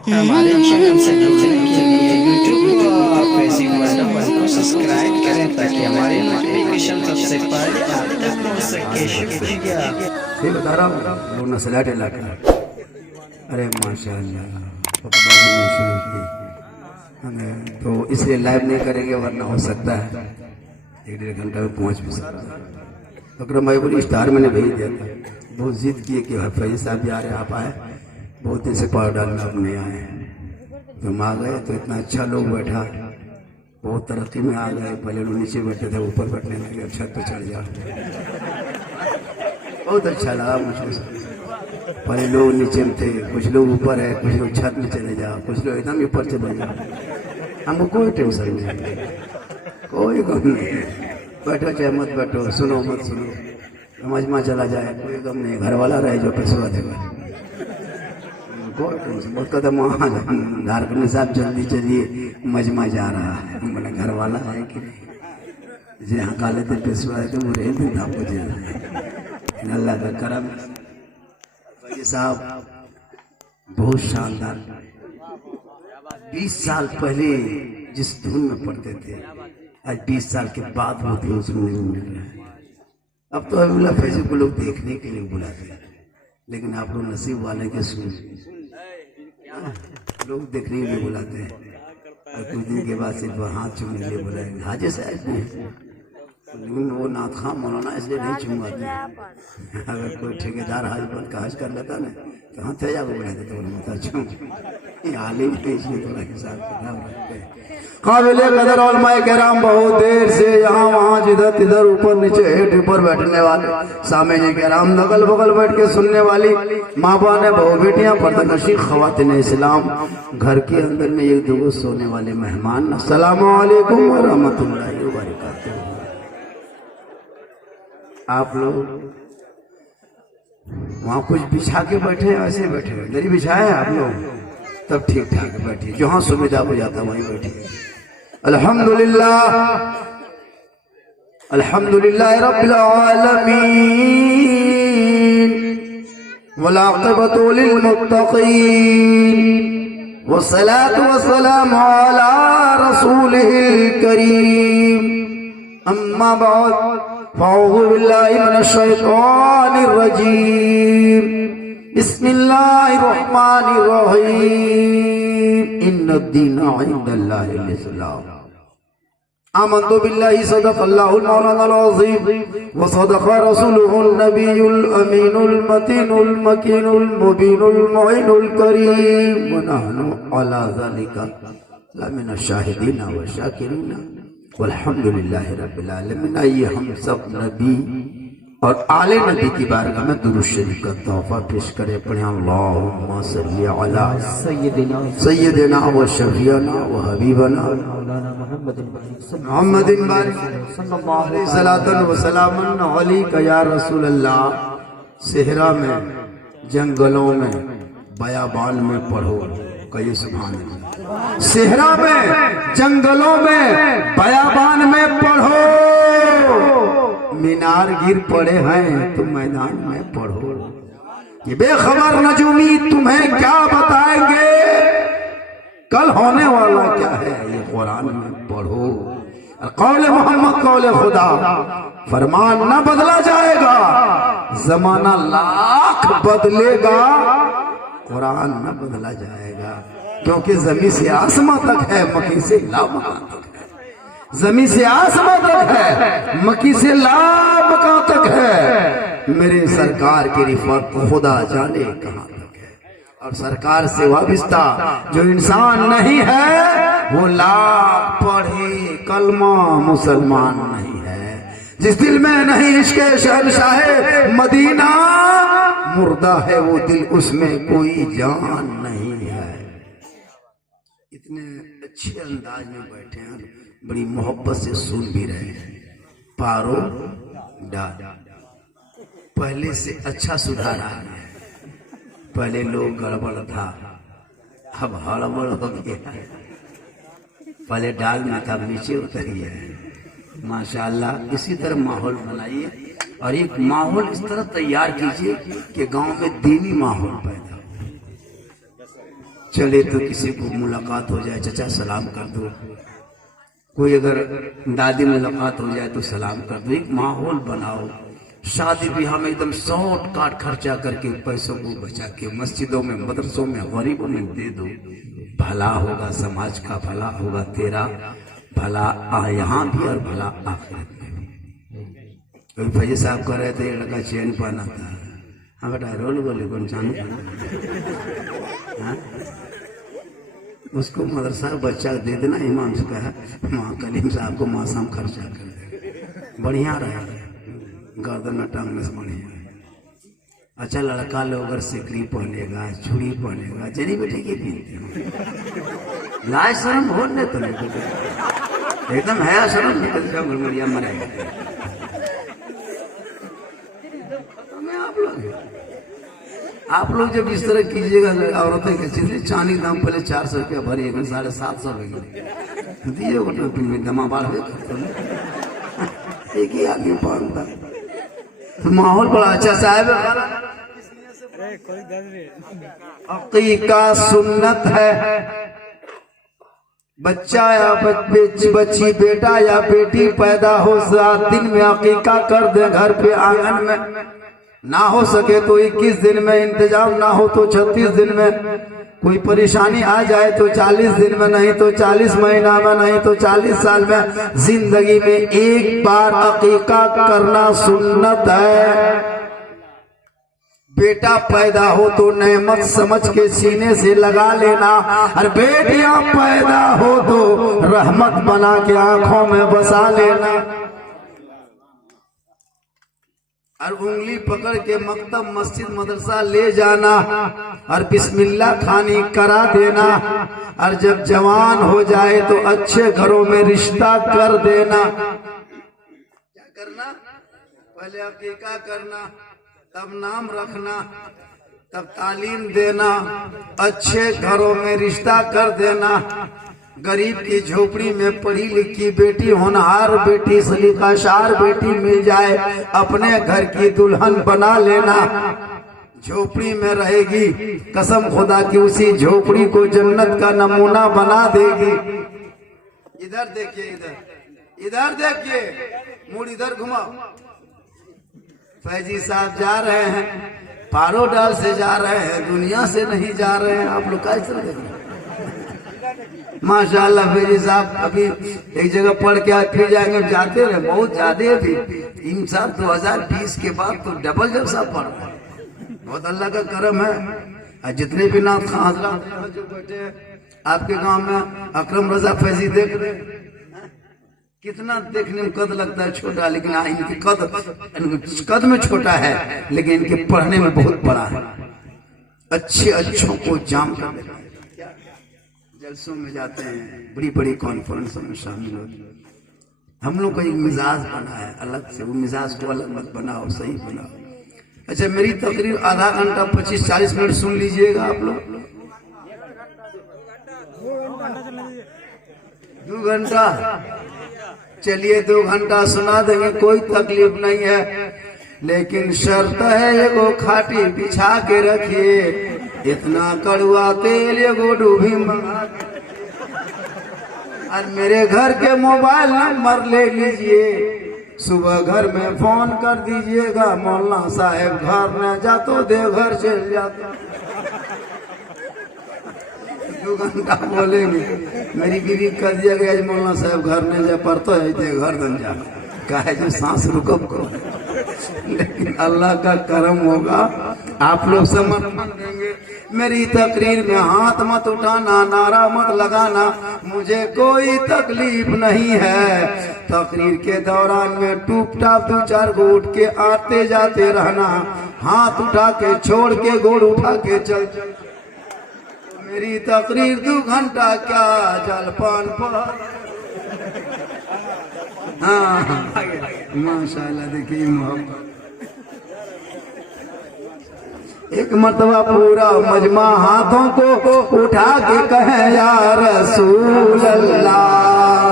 हमारे चैनल से जुड़ने के लिए यूट्यूब और फेसबुक बटन को सब्सक्राइब करें ताकि हमारी नोटिफिकेशन सबसे पहले आप तक पहुंच सके। शुक्रिया। ये बता रहा हूँ वो नस्लाट इलाका। अरे माशाल्लाह हमें तो इसलिए लाइव नहीं करेंगे वरना हो सकता है 1-1.5 घंटा में पहुँच भी सकता है। अकरम भाई बोली स्टार मैंने भेज दिया था, बहुत जिद किए कि फैज साहब भी आ रहे आप आए, बहुत दिन से पावर डालना अब नहीं आए, तो हम आ गए तो इतना अच्छा लोग बैठा, बहुत तरक्की में आ गए। पहले लोग नीचे बैठे थे ऊपर बैठने लगे, अब छत पर चढ़ जाओ, बहुत अच्छा लगा मुझे। पहले लोग नीचे में थे, कुछ लोग ऊपर है, कुछ लोग छत में चले जाओ, कुछ लोग एकदम ऊपर चले जाओ, हमको कोई टेंशन नहीं, कोई गम नहीं, बैठो चाहे मत बैठो, सुनो मत सुनो, मजमा चला जाए कोई गम नहीं, घर वाला रहे जो पैसा देगा, कोई टेंशन। बहुत कदम वहाँ झारखंड साहब जल्दी चलिए मजमा जा रहा है, मैंने घर वाला है कि नहीं, जो यहाँ काले थे पेशवा है तो वो रहे थे आपको जेल, अल्लाह का करम। भाई साहब बहुत शानदार, 20 साल पहले जिस धुन में पढ़ते थे आज 20 साल के बाद वो धुन सुनने को मिल रहा है। अब तो अभी फैजू को लोग देखने के लिए बुलाते हैं, लेकिन आप लोग नसीब वाले के सुन लोग देखने के लिए बुलाते हैं और कुछ दिन के बाद सिर्फ हाथ चूमने के लिए बुलाएंगे। हाजी साहब नहीं, लेकिन वो नाथ खां मौलाना इसलिए नहीं चूमाते। अगर कोई ठेकेदार हाज बन का हज कर लेता ना तो हाँ तेजा को बुलाते तो मत चूम, ये हाल ही इसलिए थोड़ा हिसाब किताब रखते हैं। काबिले कदर उलमाए किराम बहुत देर से यहाँ वहाँ जिधर तिधर ऊपर नीचे हेठ ऊपर बैठने वाले सामने किराम नकल बगल बैठ के सुनने वाली माँ बाने बहु बेटियां पर्दनशी खवातीन इस्लाम, घर के अंदर में एक दो सोने वाले मेहमान, अस्सलाम वालेकुम व रहमतुल्लाहि व बरकातहू। आप लोग वहाँ कुछ बिछा के बैठे ऐसे बैठे, दरी बिछाए हैं आप लोग, तब ठीक ठाक बैठिए, जहाँ सुविधा हो जाता वहीं बैठिए। अल्हम्दुलिल्लाह अल्हम्दुलिल्लाह रब्बिल आलमीन वल आक़िबतु लिल मुत्तक़ीन वस्सलातु वस्सलामु अला रसूलिहिल करीम, अम्मा बाद फ़अऊज़ु बिल्लाहि मिनश शैतानिर रजीम, बिस्मिल्लाहिर रहमानिर रहीम, इन्नद्दीना इंदल्लाहिल इस्लाम, आमन्तु बिल्लाहि सदक़ल्लाहुल मौलानाल अज़ीम व सदक़ रसूलुहुन नबियुल अमीनुल मतीनुल मकीनुल मुबीनुल मुईनुल करीम, व नहनु अला ज़ालिका लमिनश शाहिदीन व शाकिरीन वल्हम्दुलिल्लाहि रब्बिल आलमीन। आइए हम सब नबी और आले नबी की बारगाह में दुरूद शरीफ का तोहफा पेश करें। पढ़ें अल्लाहुम्मा सल्ली अला सय्यिदिना व शफीअना व हबीबना मुहम्मदिन सल्लल्लाहु अलैहि सलातन व सलामन अलैका या रसूल अल्लाह। सेहरा में, जंगलों में, बयाबान में पढ़ो, कहिए सुभान अल्लाह। सेहरा में, जंगलों में, बयाबान में पढ़ो, मीनार गिर पड़े हैं तो मैदान में पढ़ो, ये बेखबर नजूमी तुम्हें क्या बताएंगे, कल होने वाला क्या है ये कुरान में पढ़ो। कौले मोहम्मद कौले खुदा, फरमान न बदला जाएगा, जमाना लाख बदलेगा, कुरान न बदला जाएगा, क्योंकि जमीन से आसमां तक है, मकी से लामका तक है, जमीन से आसमां तक है, मकी से लामका तक है, मेरे सरकार की रिफत खुदा जाने कहां तक है। और सरकार से वाबिस्ता जो इंसान नहीं है वो लाख पढ़े कलमा मुसलमान नहीं है। जिस दिल में नहीं इश्क़ शहंशाहे मदीना, मुर्दा है वो दिल, उसमें कोई जान नहीं है। इतने अच्छे अंदाज में बैठे हैं, बड़ी मोहब्बत से सुन भी रहे हैं। पारो डाल पहले से अच्छा सुधार आ गया, पहले लोग गड़बड़ था, अब हड़बड़ हो गया, पहले डाल में था, नीचे उतर गया है। माशाअल्लाह इसी तरह माहौल बनाइए और एक माहौल इस तरह तैयार कीजिए कि गांव में दीनी माहौल पैदा हो। चले तो किसी को मुलाकात हो जाए, चचा सलाम कर दो, कोई अगर दादी मुलाकात हो जाए तो सलाम कर दो। एक माहौल बनाओ, शादी ब्याह में एकदम शॉर्ट काट खर्चा करके पैसों को बचा के मस्जिदों में मदरसों में गरीबों में दे दो, भला होगा, समाज का भला होगा, तेरा भला यहाँ भी और भला आखिरत में भी। कोई फैज साहब कह रहे थे ये लड़का चैन पहना था, हाँ बेटा रोल बोले कौन चांद, उसको मदरसा बच्चा दे देना, इमाम से कहा माँ कलीम साहब को मौसम खर्चा कर दे, बढ़िया रहेगा, गर्दन में टांगने से बढ़िया। अच्छा लड़का लोग अगर सिकड़ी पहनेगा, चूड़ी पहनेगा, जनी बेटे की पहनते लाज शर्म हो ले तो नहीं एकदम है शर्म निकल जाओ गुड़गुड़िया मरेगा। आप लोग जब इस तरह कीजिएगा औरतें के चीज चांदी दाम पहले 400 रुपया भरी, 750 तो दिए दमा बाढ़ एक ही आदमी पहनता तो माहौल बड़ा अच्छा साहब। अकीका सुन्नत है, बच्चा या बच्ची, बेटा या बेटी पैदा हो 7 दिन में अकीका कर दे घर पे आंगन में, ना हो सके तो 21 दिन में, इंतजाम ना हो तो 36 दिन में, कोई परेशानी आ जाए तो 40 दिन में, नहीं तो 40 महीना में, नहीं तो 40 साल में, जिंदगी में एक बार अकीका करना सुन्नत है। बेटा पैदा हो तो नेमत समझ के सीने से लगा लेना, और बेटियां पैदा हो तो रहमत बना के आंखों में बसा लेना, और उंगली पकड़ के मकतब मस्जिद मदरसा ले जाना, और बिस्मिल्लाह खानी करा देना, और जब जवान हो जाए तो अच्छे घरों में रिश्ता कर देना। क्या करना? पहले अकीका करना, तब नाम रखना, तब तालीम देना, अच्छे घरों में रिश्ता कर देना। गरीब की झोपड़ी में पढ़ी लिखी बेटी, होनहार बेटी, सलीकाशार बेटी मिल जाए, अपने घर की दुल्हन बना लेना। झोपड़ी में रहेगी, कसम खुदा की उसी झोपड़ी को जन्नत का नमूना बना देगी। इधर देखिए, इधर देखिए, मुड़ इधर घुमाओ। फैजी साहब जा रहे हैं, पारोडाल से जा रहे हैं, दुनिया से नहीं जा रहे हैं। आप लोग कैसे देख रहे हैं? माशाअल्लाह फैजी साहब अभी एक जगह पढ़ के फिर जाएंगे, जाते रहे, बहुत ज्यादा भी इन साल 2020 के बाद तो डबल जब साहब पढ़ रहे, बहुत अल्लाह का करम है। जितने भी नाथ खां हजरात जो बैठे हैं आपके गांव में, अकरम रजा फैजी देख रहे, कितना देखने में कद लगता है छोटा, लेकिन इनकी कद में छोटा है, लेकिन इनके पढ़ने में बहुत बड़ा है। अच्छे अच्छों को जाम कर जलसों में जाते हैं, बड़ी बड़ी कॉन्फ्रेंसों में शामिल होते हैं। हम लोग का एक मिजाज बना है अलग से, वो मिजाज को अलग मत बनाओ, सही बनाओ। अच्छा मेरी तकरीर आधा घंटा 25-40 मिनट सुन लीजिएगा आप लोग। 2 घंटा चलिए, 2 घंटा सुना देंगे, कोई तकलीफ नहीं है, लेकिन शर्त है एगो खाटी बिछा के रखिए, इतना कड़वा तेल एगो डूबी मंगा, और मेरे घर के मोबाइल नंबर ले लीजिए, सुबह घर में फोन कर दीजिएगा, मौलाना साहब घर न जा तो देवघर चल जाता। 2 घंटा बोलेंगे, मेरी बीवी कर दिया गया मौलाना साहब घर नहीं जा पड़ता है, घर बन जा, कहे जो सांस रुकब को, लेकिन अल्लाह का करम होगा, आप लोग समर्थन देंगे। मेरी तकरीर में हाथ मत उठाना, नारा मत लगाना, मुझे कोई तकलीफ नहीं है। तकरीर के दौरान में टूप टाप 2-4 को उठ के आते जाते रहना, हाथ उठा के छोड़ के गोड़ उठा के चल। मेरी तकरीर 2 घंटा क्या जलपान पर। हाँ माशाल्लाह, देखिए मोहब्बत। एक मर्तबा पूरा मजमा हाथों को उठा के कहे या रसूल अल्लाह,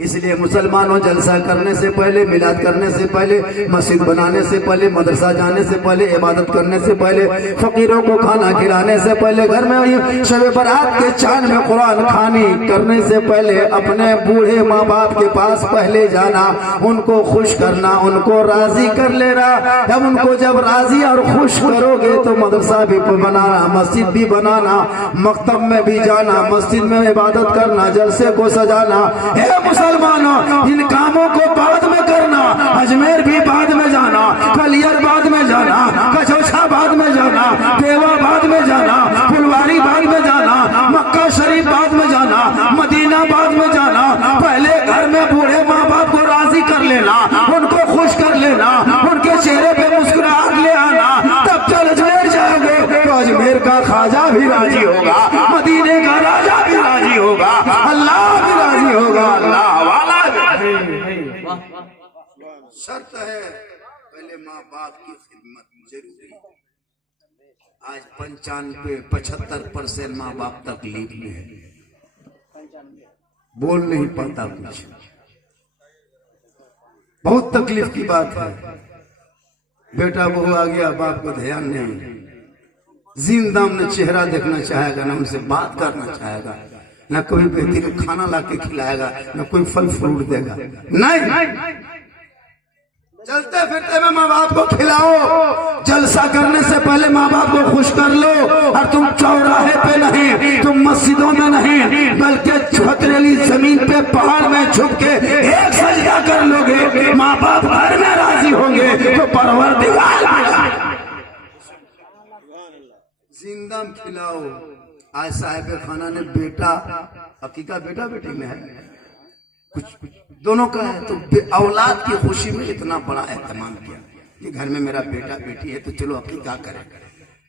इसलिए मुसलमानों जलसा करने से पहले, मिलाद करने से पहले, मस्जिद बनाने से पहले, मदरसा जाने से पहले, इबादत करने से पहले, फकीरों को खाना खिलाने से पहले, घर में शब बारात के चांद में कुरान खानी करने से पहले अपने बूढ़े माँ बाप के पास पहले जाना, उनको खुश करना, उनको राजी कर लेना। जब उनको जब राजी और खुश करोगे तो मदरसा भी बनाना, मस्जिद भी बनाना, मकतब में भी जाना, मस्जिद में इबादत करना, जलसे को सजाना। मुसलमानों इन कामों को बाद में करना, अजमेर भी बाद में जाना, कलियर बाद में जाना, कचौछा बाद में जाना, देवा बाद में जाना, फुलवारी बाद में जाना, मक्का शरीफ बाद में जाना, मदीना बाद में जाना। पहले घर में बूढ़े माँ बाप को राजी कर लेना, उनको खुश कर लेना, उनके चेहरे पे मुस्कुराहट ले आना, तब चल अजमेर जाओगे तो अजमेर का खाजा भी राजी होगा, मदीने का राजा भी राजी होगा, अल्लाह भी राजी होगा, अल्लाह वाला शर्त है पहले माँ बाप की खिदमत जरूरी। आज 95-75% माँ बाप तकलीफ में है, बोल नहीं पाता कुछ, बहुत तकलीफ की बात है। बेटा बहू आ गया, बाप को ध्यान नहीं, जिंदा न चेहरा देखना चाहेगा, न हमसे बात करना चाहेगा, न कोई बेहतरीन खाना ला के खिलाएगा, न कोई फल फ्रूट देगा। नहीं, चलते फिरते में माँ बाप को खिलाओ, जलसा करने से पहले माँ बाप को खुश कर लो। और तुम चौराहे पे नहीं, तुम मस्जिदों में नहीं, बल्कि पथरीली जमीन पे पहाड़ में झुक के एक सजदा कर लोगे, माँ बाप घर में राजी होंगे तो परवरदिगार जिंदा खिलाओ। आज साहिब खाना ने बेटा, हकीका बेटा बेटी में है, कुछ दोनों का है, तो औलाद की खुशी में इतना बड़ा एहतमाम किया कि घर में मेरा बेटा बेटी है, तो चलो हकीका करें।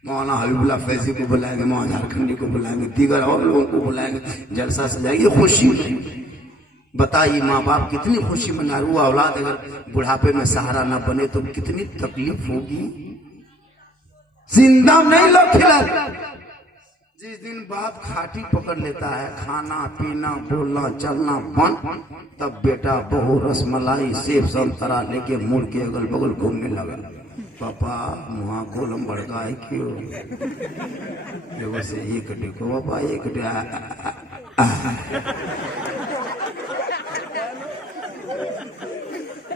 मौलाना हबीबुल्लाह फैजी को बुलाएंगे, मौलाना झारखंडी को बुलाएंगे, दीगर और लोगों को बुलाएंगे, जलसा सजाएंगे, खुशी में। बताइए माँ बाप कितनी खुशी मना रहे, वो औलाद अगर बुढ़ापे में सहारा न बने तो कितनी तकलीफ होगी। जिंदा नहीं लोग खिला। जिस दिन बाप खाटी पकड़ लेता है, खाना पीना बोलना चलना बंद, तब बेटा बहू रसमलाई सेब संतरा लेके मुड़ के अगल बगल घूमने लगा। पापा मुहा गोलम भड़का है क्यों, देखो से एक देखो पापा एक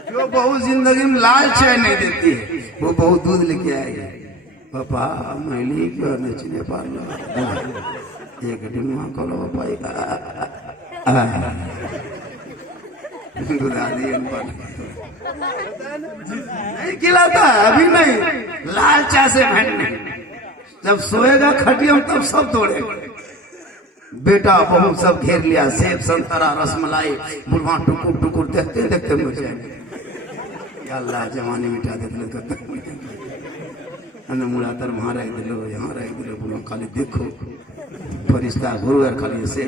जो बहू जिंदगी में लाल चाय नहीं देती है, वो बहू दूध लेके आएगी। पापा मैली क्यों नचने पालो एक दिन वहां खोलो पापा नहीं खिलाता है, अभी नहीं, लाल चाय से भरने। जब सोएगा खटिया तब सब तोड़ेगा। बेटा बहू सब घेर लिया, सेब संतरा रसमलाई, बुढ़वा टुकुर टुकुर देखते देखते मुझ जाएंगे। अल्लाह जवानी मिटा देते मुड़ातर वहां रह दिलो, यहाँ रह दिलो, बोलो खाली देखो फरिश्ता गुरु यार खाली से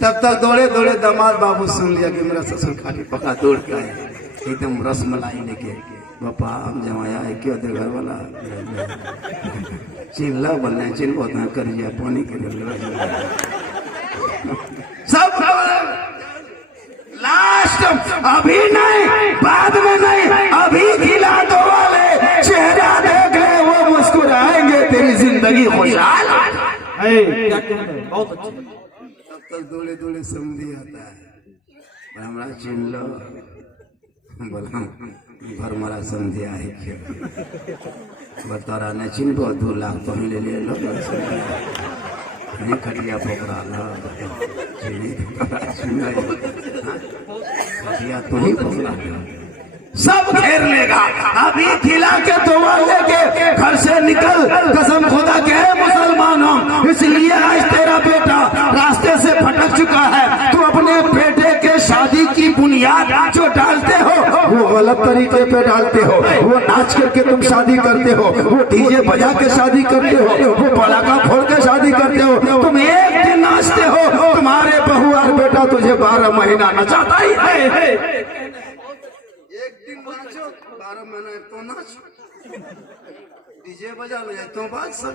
तब तक दौड़े दौड़े दामाद बाबू सुन लिया कि मेरा ससुर खाली पका दौड़ के आए, एकदम रसमलाई लेके। पापा हम जमाया है क्यों दे घर वाला चिल्ला बनना चिल्ला होता है कर दिया पानी के सब लास्ट, अभी नहीं बाद में नहीं, अभी खिला दो वाले चेहरा देख ले, वो मुस्कुराएंगे, तेरी जिंदगी खुशहाल है। बहुत अच्छा। तब तक दौड़े दौड़े समझी आता है, हमारा चिन लो बोला घर मारा समझिया है क्यों बतौरा ने चिन को 2 लाख तो ले ले लो नहीं खटिया पकड़ा ला खटिया तो ही पकड़ा सब घेर लेगा। अभी खिला के तो लेके घर से निकल, कसम खुदा के है मुसलमानों, इसलिए आज तेरा बेटा रास्ते से भटक चुका है। तू अपने बेटे के शादी की बुनियाद जो डालते हो वो गलत तरीके पे डालते हो। वो नाच करके तुम शादी करते हो, वो डीजे बजा के शादी करते हो, वो पटाखा फोड़ के शादी करते हो। तुम एक दिन नाचते हो, तुम्हारे बहू और बेटा तुझे 12 महीना नचाता ही है। एक दिन नाचो 12 महीना तो नाच। डीजे बजा लो जाए तो बात सब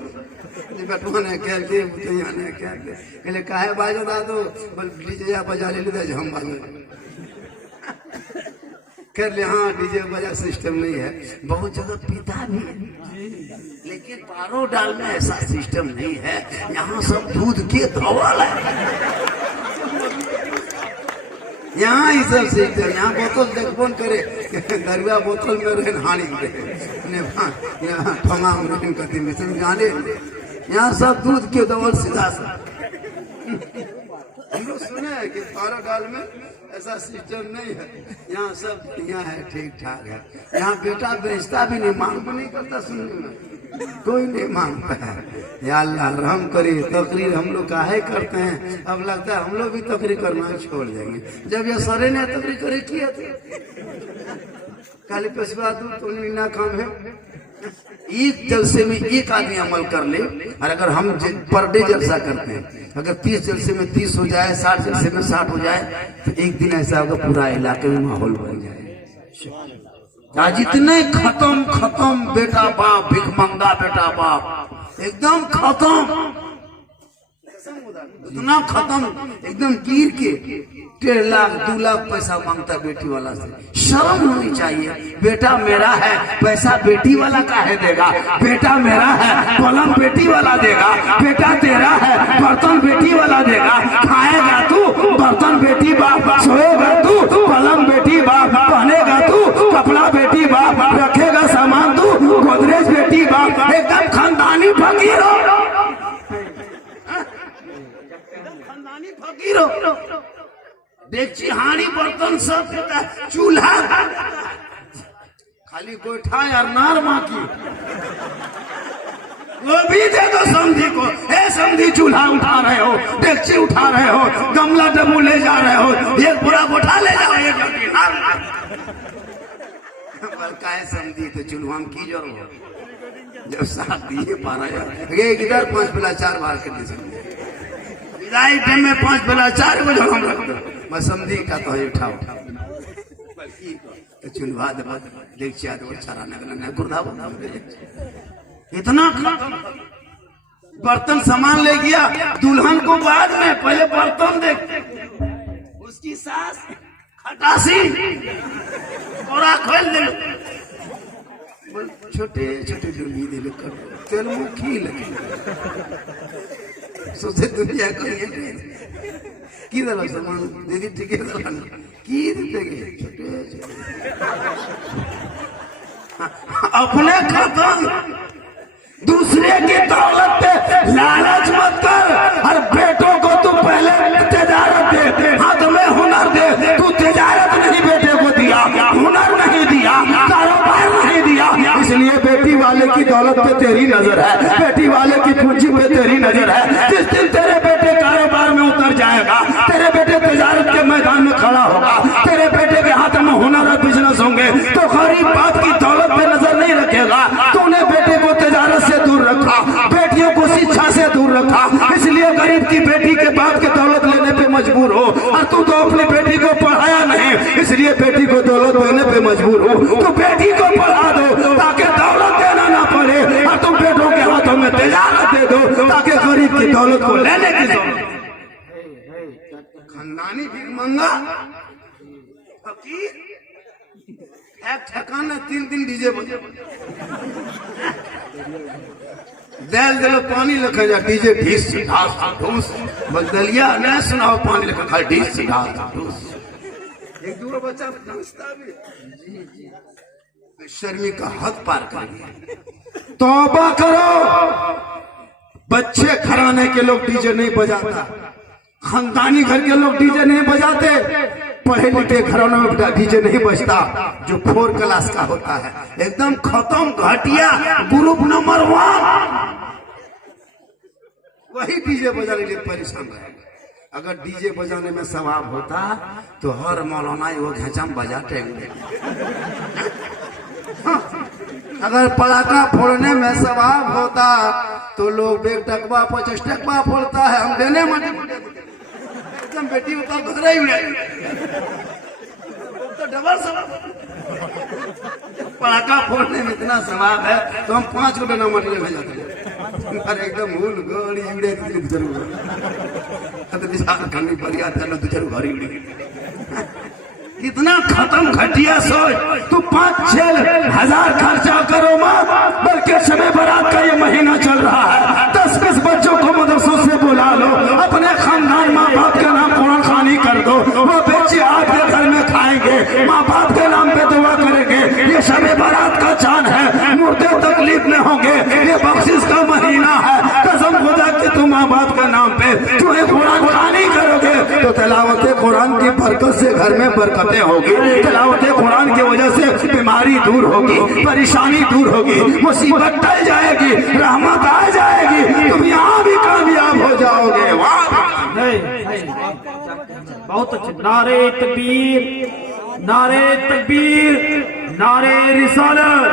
बेटुआ ने कह के बुतैया ने कह के कहले काहे बाजो दादो बोल डीजे या बजा ले ले हम बाजो कर ले। हाँ डीजे बजा सिस्टम नहीं है, बहुत जगह पीता भी है लेकिन पारो डाल में ऐसा सिस्टम नहीं है। यहाँ सब दूध के धवल है, यहाँ ही सब सीखते हैं। यहाँ बोतल देखबो न करे दरुआ बोतल में रहन हानि ठोंगा में रहन करती में जाने। यहाँ सब दूध के दवल सीधा सा हम लोग सुने हैं कि पारा डाल में ऐसा सिस्टम नहीं है। यहाँ सब बढ़िया है, ठीक ठाक है। यहाँ बेटा बेचता भी नहीं, मांग भी नहीं करता, सुनने में कोई नहीं मांगता है। या अल्लाह रहम करी, तकरीर हम लोग काहे करते हैं। अब लगता है हम लोग भी तकरीर करना छोड़ देंगे। जब ये सरे ने तकरीर करे किए थे काली पेशवा दूर तो ना काम है। एक जलसे में एक आदमी अमल कर ले, और अगर हम पर डे जलसा करते हैं, अगर 30 जलसे में 30 हो जाए, 60 जलसे में 60 हो जाए, तो एक दिन ऐसा होगा पूरा इलाके में माहौल बन जाए। आज इतने खत्म बेटा बाप, भिखमंगा बेटा बाप, एकदम खत्म, इतना खत्म एकदम गिर के 1.5 लाख 2 लाख पैसा मांगता बेटी वाला से। शर्म होनी चाहिए। बेटा मेरा है, पैसा बेटी वाला काहे देगा। बेटा मेरा है, पलंग बेटी वाला देगा। बेटा तेरा है, बर्तन बेटी वाला देगा। खाएगा तू, बर्तन बेटी बाप, सोएगा तू, पलंग बेटी बाप, पहनेगा तू, कपड़ा बेटी बाप, रखेगा सामान तू, गोदरेज बेटी बाप। एकदम खानदानी फकीर हो, खानदानी फकीर हो। देखिए हांडी बर्तन सब चूल्हा खाली गोइठा या नार माकी वो भी दे दो समधी को। ए समधी चूल्हा उठा रहे हो, डेक्ची उठा रहे हो, गमला डब्बू ले जा रहे हो, एक पूरा गोठा ले जाओ, एक काय समधी तो चूल्हा में की जो जब साथ दिए पारा यार इधर 5 बेला 4 बार कर दी समझे विदाई टाइम में 5 बेला 4 बजे हम रखते मैं समझी का तो उठाओ तो चुनवा दे देखिए आदमी चारा न गुर्दा इतना बर्तन सामान ले गया दुल्हन को बाद में, पहले बर्तन देख उसकी सास खटासी और खोल दे छोटे छोटे डुली दे तेल मुखी लगे सोचे दुनिया को की दल सामान दीदी ठीक है की देते अपने खत्म दूसरे की दौलत पे लालच मत कर। हर बेटों को तू पहले तिजारत दे, हाथ में हुनर दे। तू तिजारत नहीं बेटे को दिया, हुनर नहीं दिया, कारोबार नहीं दिया, इसलिए बेटी वाले की दौलत पे तेरी नजर है, बेटी वाले की पूंजी पे तेरी नजर है। जिस दिन तेरे बेटे कारोबार में उतर जाएगा, तेरे बेटे तिजारत के मैदान में खड़ा होगा, तेरे बेटे के हाथ में हुनर और बिजनेस होंगे, तो गरीब बाप की दौलत पे नजर नहीं रखेगा। तूने बेटे को तिजारत से दूर रखा, बेटियों को शिक्षा से दूर रखा, इसलिए गरीब की बेटी के बाप के दौलत लेने पे मजबूर हो। और तू तो अपनी बेटी को पढ़ाया नहीं, इसलिए बेटी को दौलत देने पे मजबूर हो। तो बेटी को पढ़ा दो ताकि दौलत देना ना पड़े, और तुम बेटों के हाथों में तिजारत दे दो ताकि गरीब की दौलत को लेने की जरूरत। खानदानी भिखमंगा फकीर एक ठिकाना 3 दिन डीजे बजे दल दिलो पानी लखा जा डीजे ढीस ढास ढूस बदलिया न सुनाओ पानी लखा खा ढीस ढास ढूस। एक दूर बच्चा नाचता भी शर्मी का हद पार कर गया। तौबा करो, बच्चे घराने के लोग डीजे नहीं बजाता, खानदानी घर के लोग डीजे नहीं बजाते, पढ़े लिखे घरानों में डीजे नहीं बजता। जो 4 क्लास का होता है एकदम खत्म घटिया ग्रुप नंबर 1 वही डीजे बजाने के लिए परेशान रहेगा। अगर डीजे बजाने में सवाब होता तो हर मौलाना वो घेचम बजाते होंगे। अगर पटाखा फोड़ने में सवाब होता तो लोग 1 टकवा 25 टकवा फोड़ता है, हम देने मत एकदम बेटी होता घर ही उड़े तो डबल सवाब। पटाखा फोड़ने में इतना सवाब है तो हम 5 को डना मटले भेजा थे अरे एकदम हुल गोड़ी उड़े जरूर तो विचार करनी पड़ी आता है तो जरूर घरी उड़ी इतना खत्म घटिया सोच तू 5-6 हजार खर्चा करो मत बल्कि शबे बारात का ये महीना चल रहा है 10-10 बच्चों को मदरसों से बुला लो अपने खानदान माँ बाप के नाम कुरान खानी कर दो वो बच्चे आपके घर में खाएंगे माँ बाप के नाम पे दुआ करेंगे ये शबे बारात का चांद है मुर्दे तकलीफ में होंगे ये बख्शिश का महीना है कसम खुदा कि तुम माँ बाप के नाम पे तुम्हें कुरान खानी करोगे तो तिलावत कुरान की बरकत से घर में बरकतें होगी तिलावत कुरान की वजह से बीमारी दूर होगी परेशानी दूर होगी मुसीबत टल जाएगी रहमत आ जाएगी तुम यहाँ भी कामयाब हो जाओगे वाह बहुत अच्छे नारे तकबीर नारे तकबीर नारे रिसालत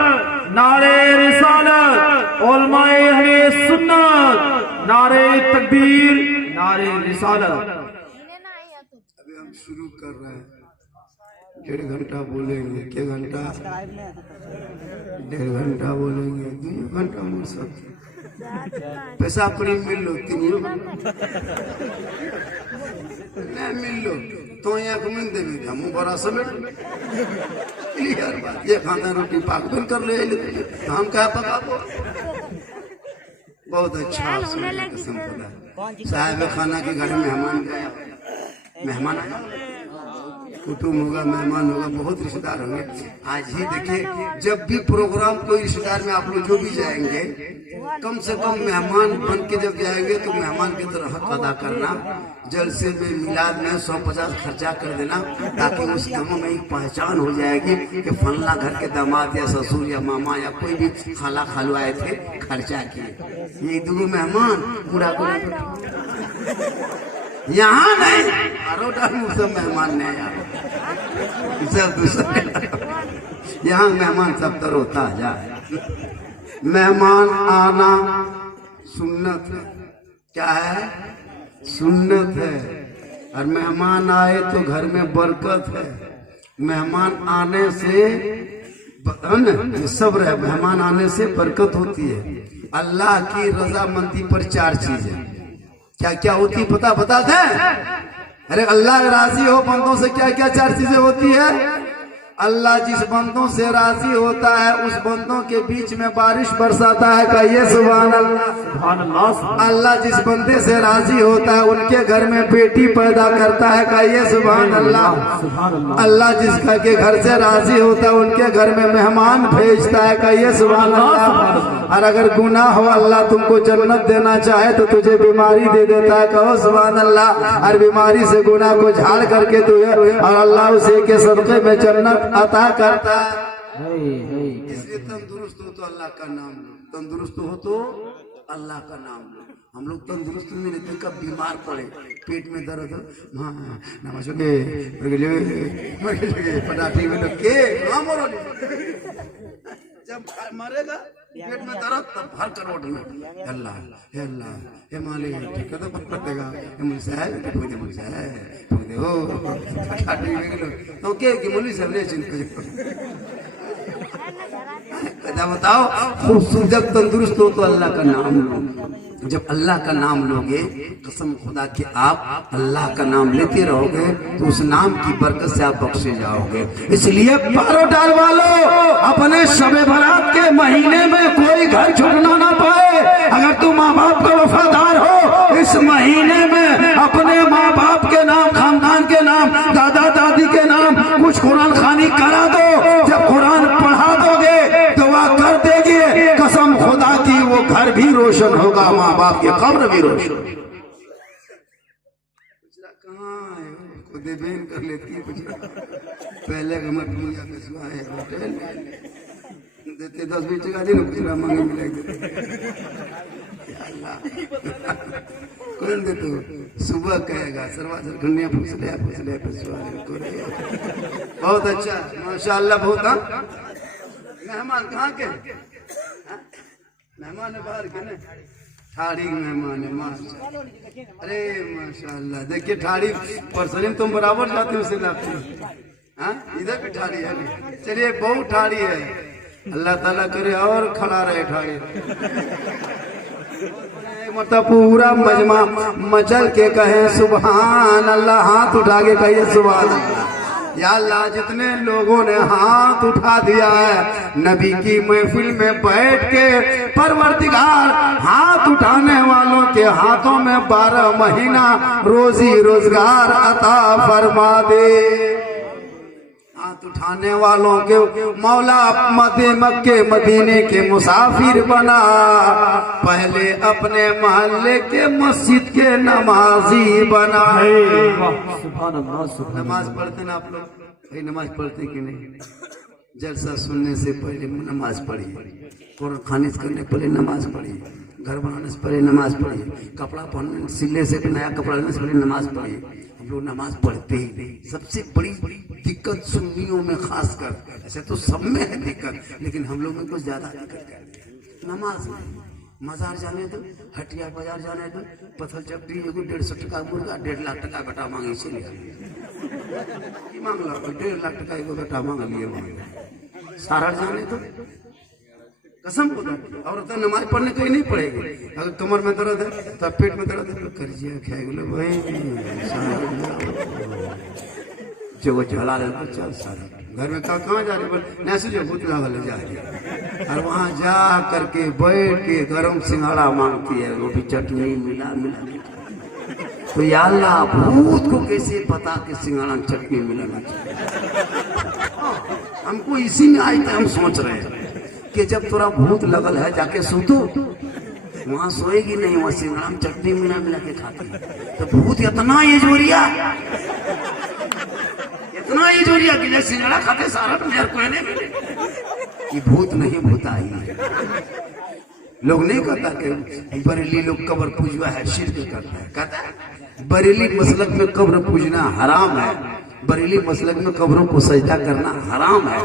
नारे रिसालत उलमाए अहले सुन्नत नारे तकबीर नारे रिसालत। अभी हम शुरू कर रहे हैं 1.5 घंटा बोलेंगे क्या घंटा 1.5 घंटा बोलेंगे 2 घंटा बोल सकते पैसा पड़ी मिल लो 3 नहीं मिल लो तो यहाँ को मिल देवे हम बड़ा समेट यार बात ये खाना रोटी पाक बन कर ले हम क्या पका दो बहुत अच्छा साहब खाना के घर में मेहमान आया कुटुंब होगा मेहमान होगा बहुत रिश्तेदार होंगे आज ही देखिए जब भी प्रोग्राम कोई रिश्तेदार में आप लोग जो भी जाएंगे कम से कम मेहमान बन के जब जाएंगे तो मेहमान की तरह हक अदा करना जलसे में मिलाद में 150 खर्चा कर देना ताकि उस गाँव में एक पहचान हो जाएगी कि फलना घर के दामाद या ससुर या मामा या कोई भी खाला खालू आए थे खर्चा किए ये 2 मेहमान पूरा यहाँ नहीं सब मेहमान नहीं सब दूसरे यहाँ मेहमान सब तरोता जा मेहमान आना सुन्नत है क्या है सुन्नत है और मेहमान आए तो घर में बरकत है मेहमान आने से सब्र है मेहमान आने से बरकत होती है अल्लाह की रजामंदी पर 4 चीजें क्या क्या होती पता बताते अरे अल्लाह राजी हो बंदों से क्या क्या 4 चीजें होती है अल्लाह जिस बंदों से राजी होता है उस बंदों के बीच में बारिश बरसाता है कहिए सुभान अल्लाह अल्लाह जिस बंदे से राजी होता है उनके घर में बेटी पैदा करता है कहिए सुभान अल्लाह अल्लाह जिसका के घर से राजी होता है उनके घर में मेहमान भेजता है कहिए सुभान अल्लाह और अगर गुनाह हो अल्लाह तुमको जन्नत देना चाहे तो तुझे बीमारी दे देता है कहो सुभान अल्लाह और बीमारी से गुनाह को झाड़ करके तुझे और अल्लाह उसी के सदक़े में जन्नत अता करता है इसलिए तंदुरुस्त हो तो अल्लाह का नाम लो तंदुरुस्त हो तो अल्लाह का नाम लो हम लोग तंदुरुस्त नहीं रहते कब बीमार पड़े पेट में दर्द हो हाँ नमस्ते पटाखी में के जब मरेगा पेट में दर्द तब हर करोड़ में अल्लाह हे मालिक ठीक है तो पकड़ देगा मुझसे है हो तो के मुली सब ने चिंता बताओ खूबसूरत जब तंदुरुस्त हो तो अल्लाह का नाम लो जब अल्लाह का नाम लोगे कसम खुदा के आप अल्लाह का नाम लेते रहोगे तो उस नाम की बरकत से आप बख्शे जाओगे इसलिए पारो डाल वालो अपने शबे बारात के महीने में कोई घर छूटना ना पाए अगर तुम माँ बाप का वफादार हो इस महीने में अपने माँ बाप के नाम खानदान के नाम दादा दादी के नाम कुछ कुरान खानी करा दो जब कुरान पढ़ा दोगे दुआ कर देगी कसम खुदा की वो घर भी रोशन होगा माँ बाप की कब्र भी रोशन कहाँ है खुद बेन कर लेती है पहले मत होटल देते 10-20 टका दिन कुछ मांगे मिला कौन दे तो सुबह कहेगा सरवा सरखंडिया बहुत अच्छा माशाल्लाह बहुत मेहमान कहाँ के मेहमान है बाहर के ना ठाड़ी मेहमान है माशा अरे माशाल्लाह देखिए ठाड़ी परसलीम तुम बराबर जाते हो उसे लाते हाँ इधर भी ठाड़ी है चलिए बहुत ठाड़ी है अल्लाह ताला करे और खड़ा रहे ठाड़े मतलब पूरा मजमा मचल के कहे सुभान अल्लाह, हाथ उठा के कहिए सुभान अल्लाह। या अल्लाह जितने लोगों ने हाथ उठा दिया है नबी की महफिल में बैठ के, परवरदिगार हाथ उठाने वालों के हाथों में 12 महीना रोजी रोजगार अता फरमा दे। हाथ उठाने वालों के मौला मक्के मदीने के मुसाफिर बना, पहले अपने मोहल्ले के मस्जिद के नमाजी बना। नमाज पढ़ते ना आप लोग? भाई नमाज पढ़ते कि नहीं? जलसा सुनने से पहले नमाज पढ़िए, कुरान खाने से करने पहले नमाज पढ़िए, घर बनाने से पहले नमाज पढ़िए, कपड़ा पहनने सिलने से नया कपड़ा लेने से पहले नमाज पढ़िए। हम लोग नमाज पढ़ते ही नहीं। सबसे बड़ी दिक्कत सुन्नियों में खासकर, ऐसे तो सब में है दिक्कत, लेकिन हम लोग में कुछ ज्यादा दिक्कत है नमाज में। मजार जाने दो, हटिया बाजार जाने दो, पत्थर चपटी 150 टका मुर्गा 1.5 लाख टका बेटा मांगे चले मांग लो 1.5 लाख टका एगो बेटा मांग लिए। सारा जाने दो कसम खुदा, और तो नमाज पढ़ने कहीं नहीं पड़ेगी। अगर कमर में दर्द है तो पेट में दर्द है तो कर्जिया खाए भाई जो वो झला रहे तो चल सारा घर में कहाँ जा रहे बोले जो भूत लागल जा रही, और वहाँ जा करके बैठ के गरम सिंघाड़ा मांगती है, रोटी चटनी मिला मिला। तो या अल्लाह भूत को कैसे पता कि सिंघाड़ा चटनी मिलाना चाहिए? हमको इसी में आज तक हम सोच रहे हैं कि जब थोड़ा भूत लगल है जाके सूतो, वहां सोएगी नहीं, वहां सिंघाड़ा में चटनी मिला मिला के खाती है। तो भूत इतना ये जोरिया कि जैसे सिंघाड़ा खाते सारा मेरे को नहीं मिले कि भूत नहीं भूता ही। लोग नहीं कहता कि बरेली लोग कब्र पूजवा है, शिर्क करता है। कहता है बरेली मसलक में कब्र पूजना हराम है, बरेली मसलक में कब्रों को सजदा करना हराम है।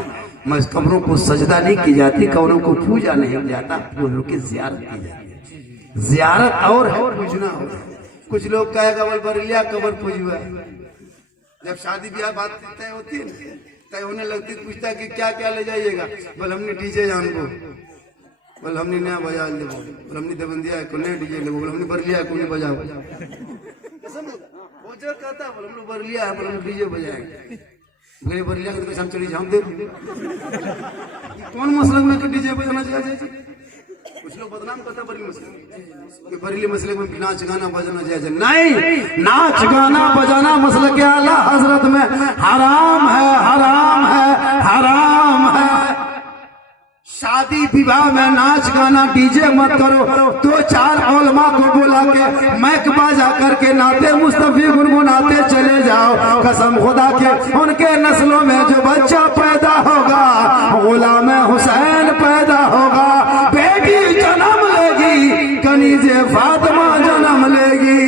कब्रों को सजदा नहीं की जाती, कब्रों को पूजा नहीं जाता, कब्रों की जियारत की जाती है। जियारत और है, पूजना और है। कुछ लोग कहेगा बोल बरेलिया कब्र पूजवा। जब शादी ब्याह बात तय होती है तय होने लगती, पूछता है कि क्या क्या ले जाइएगा? बोल हमने डीजे जान को, बोल हमने नया बजा ले, बोल हमने दबंदिया को नया डीजे ले, बोल हमने बरलिया को नहीं बजाओ। वो जो कहता है बोल हम लोग बरलिया है, बोल हम डीजे बजाएंगे। मेरे बरलिया के हम चली जाऊँ दे कौन मसलक में डीजे बजाना चाहिए? कुछ लोग बदनाम करता बरेली मसलक, बरेली मसलक में नाच गाना बजाना जायज नहीं। नाच गाना बजाना मसलक के आला हजरत में हराम है, हराम है, हराम है। शादी विवाह में नाच गाना डीजे मत करो। 2-4 उलमा को बुला के मैक बाजा करके नाते मुस्तफी गुनगुनाते चले जाओ। कसम खुदा के उनके नस्लों में जो बच्चा पैदा होगा गुलाम हुसैन पैदा होगा। बेटी जन्म लेगी, कनीजे फातिमा जन्म लेगी।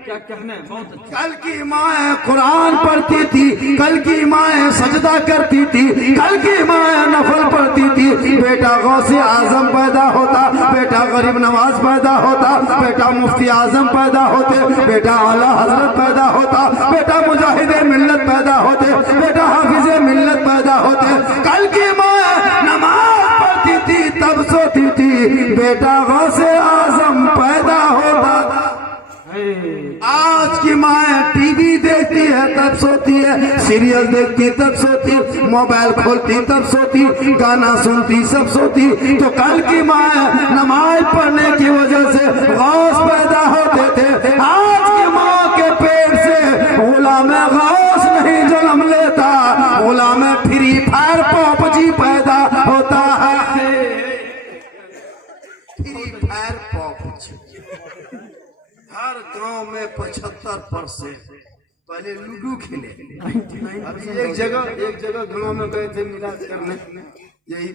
क्या कहना है, बहुत अच्छा। कल की माँ कुरान पढ़ती थी, कल की माँ सजदा करती थी, कल की माँ नफल पढ़ती थी। बेटा गौसे आजम पैदा होता, बेटा गरीब नवाज पैदा होता, बेटा मुफ्ती आजम पैदा होते, बेटा आला हजरत पैदा होता, बेटा मुजाहिदे मिल्लत पैदा होते, बेटा हाफिजे मिल्लत पैदा होते। कल की माँ नमाज पढ़ती थी तब सोती थी, बेटा गौसे आजम पैदा होता। आज की माँ टीवी देखती है तब सोती है, सीरियल देखती तब सोती, मोबाइल खोलती तब सोती, गाना सुनती सब सोती। तो कल की माँ नमाज पढ़ने की वजह से गौस पैदा होते थे। आज की माँ के पेट से गुलाम गौस नहीं जन्म लेता, गुलाम फ्री फायर पॉपजी पैदा होता है। फ्री फायर पॉपजी हर गांव में 75% पहले लूडो खेले। अभी एक जगह गांव में गए थे मिलाद करने, यही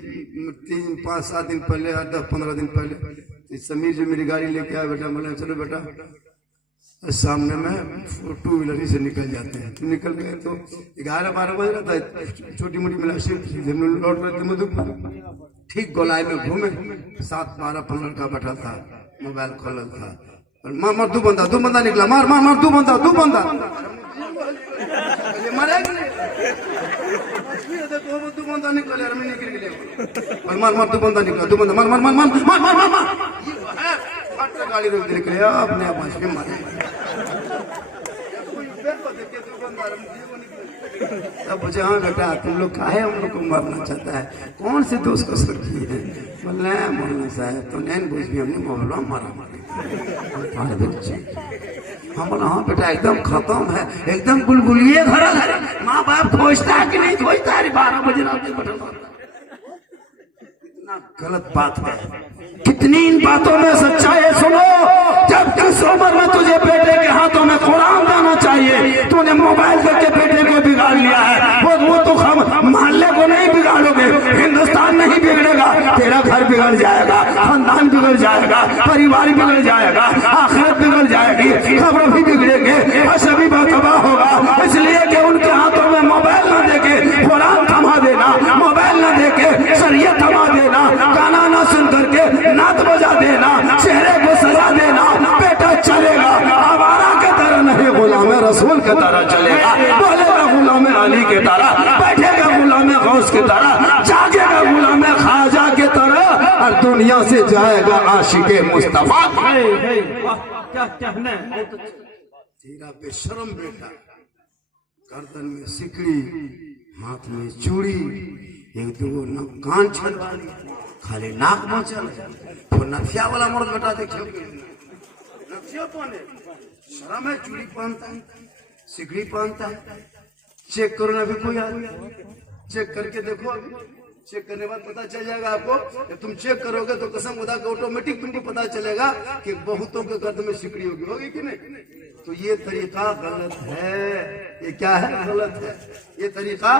3-5-7 दिन पहले, 10-15 दिन पहले। समीर जो मेरी गाड़ी लेके आया, बेटा बोला चलो बेटा सामने में 2 व्हीलर से निकल जाते हैं। तो निकल गए तो 11-12 बज रहा था, छोटी मोटी मिला लौट रहे थे मधुपुर। ठीक गोलाई में घूमे, 7-12-15 का बैठा था, मोबाइल खोला था। मार 2 बंदा निकला, मार 2 बंदा। मरे तू बंदा निकल यार, मैं निकल गया। मार मार तू बंदा निकला, तू बंदा मार मार मार मार मार मार मार मार। ये है फट गाड़ी रोक दे निकले अपने आप बच के मारे। अब मुझे हाँ बेटा तुम लोग काहे हम लोग को मरना चाहता है, कौन से दोस्त को सुर की है? बोले मौलाना साहब तो नैन बुझ भी हमने मोहल्ला मारा हम बोला हाँ बेटा एकदम खत्म है, एकदम गुलगुलिए घरा घर। माँ बाप खोजता है कि नहीं खोजता है? 12 बजे रात में बटन इतना गलत बात है। कितनी इन बातों में सच्चाई है सुनो। जब किस उम्र में तुझे बेटे के हाथों में कुरान देना चाहिए, तूने मोबाइल करके बेटे को बिगाड़ लिया है। वो तो मोहल्ले को नहीं बिगाड़ोगे, हिंदुस्तान नहीं बिगड़ेगा, तेरा घर बिगड़ जाएगा, खानदान बिगड़ जाएगा, परिवार बिगड़ जाएगा, आखिरत बिगड़ जाएगी, खबर भी बिगड़ेंगे, सभी तबाह होगा। इसलिए कि उनके हाथों में मोबाइल न देके कुरान थमा देना, मोबाइल न देके शरीयत थमा देना, गाना न सुन करके नात बजा देना, चेहरे को सजा देना। बेटा चलेगा आवारा के तरह नहीं, गुलाम रसूल के तरह चलेगा। बोलेगा गुलाम अली के तरह, बैठेगा गुलाम गौस के तरह, जागेगा गुलाम खाजा के तरह, और दुनिया से जाएगा आशिके मुस्तफा। क्या कहना है? तेरा बेशरम बेटा, गर्दन में सिकड़ी, हाथ में चूड़ी, एक दो कान छलवाली, खाली नाक बचल, तो नथिया वाला मर्द बेटा देखियो, नथिया पहने, शर्म है, चूड़ी पहनता है, सिकड़ी पहनता है। चेक करो ना अभी कोई आदमी, चेक करके देखो, अभी चेक करने के बाद पता चल जाएगा आपको। जब तुम चेक करोगे तो कसम खुदा के ऑटोमेटिक तुमको पता चलेगा कि बहुतों के गर्दन में सिकड़ी होगी कि नहीं। तो ये तरीका गलत है। ये क्या है? गलत है, ये तरीका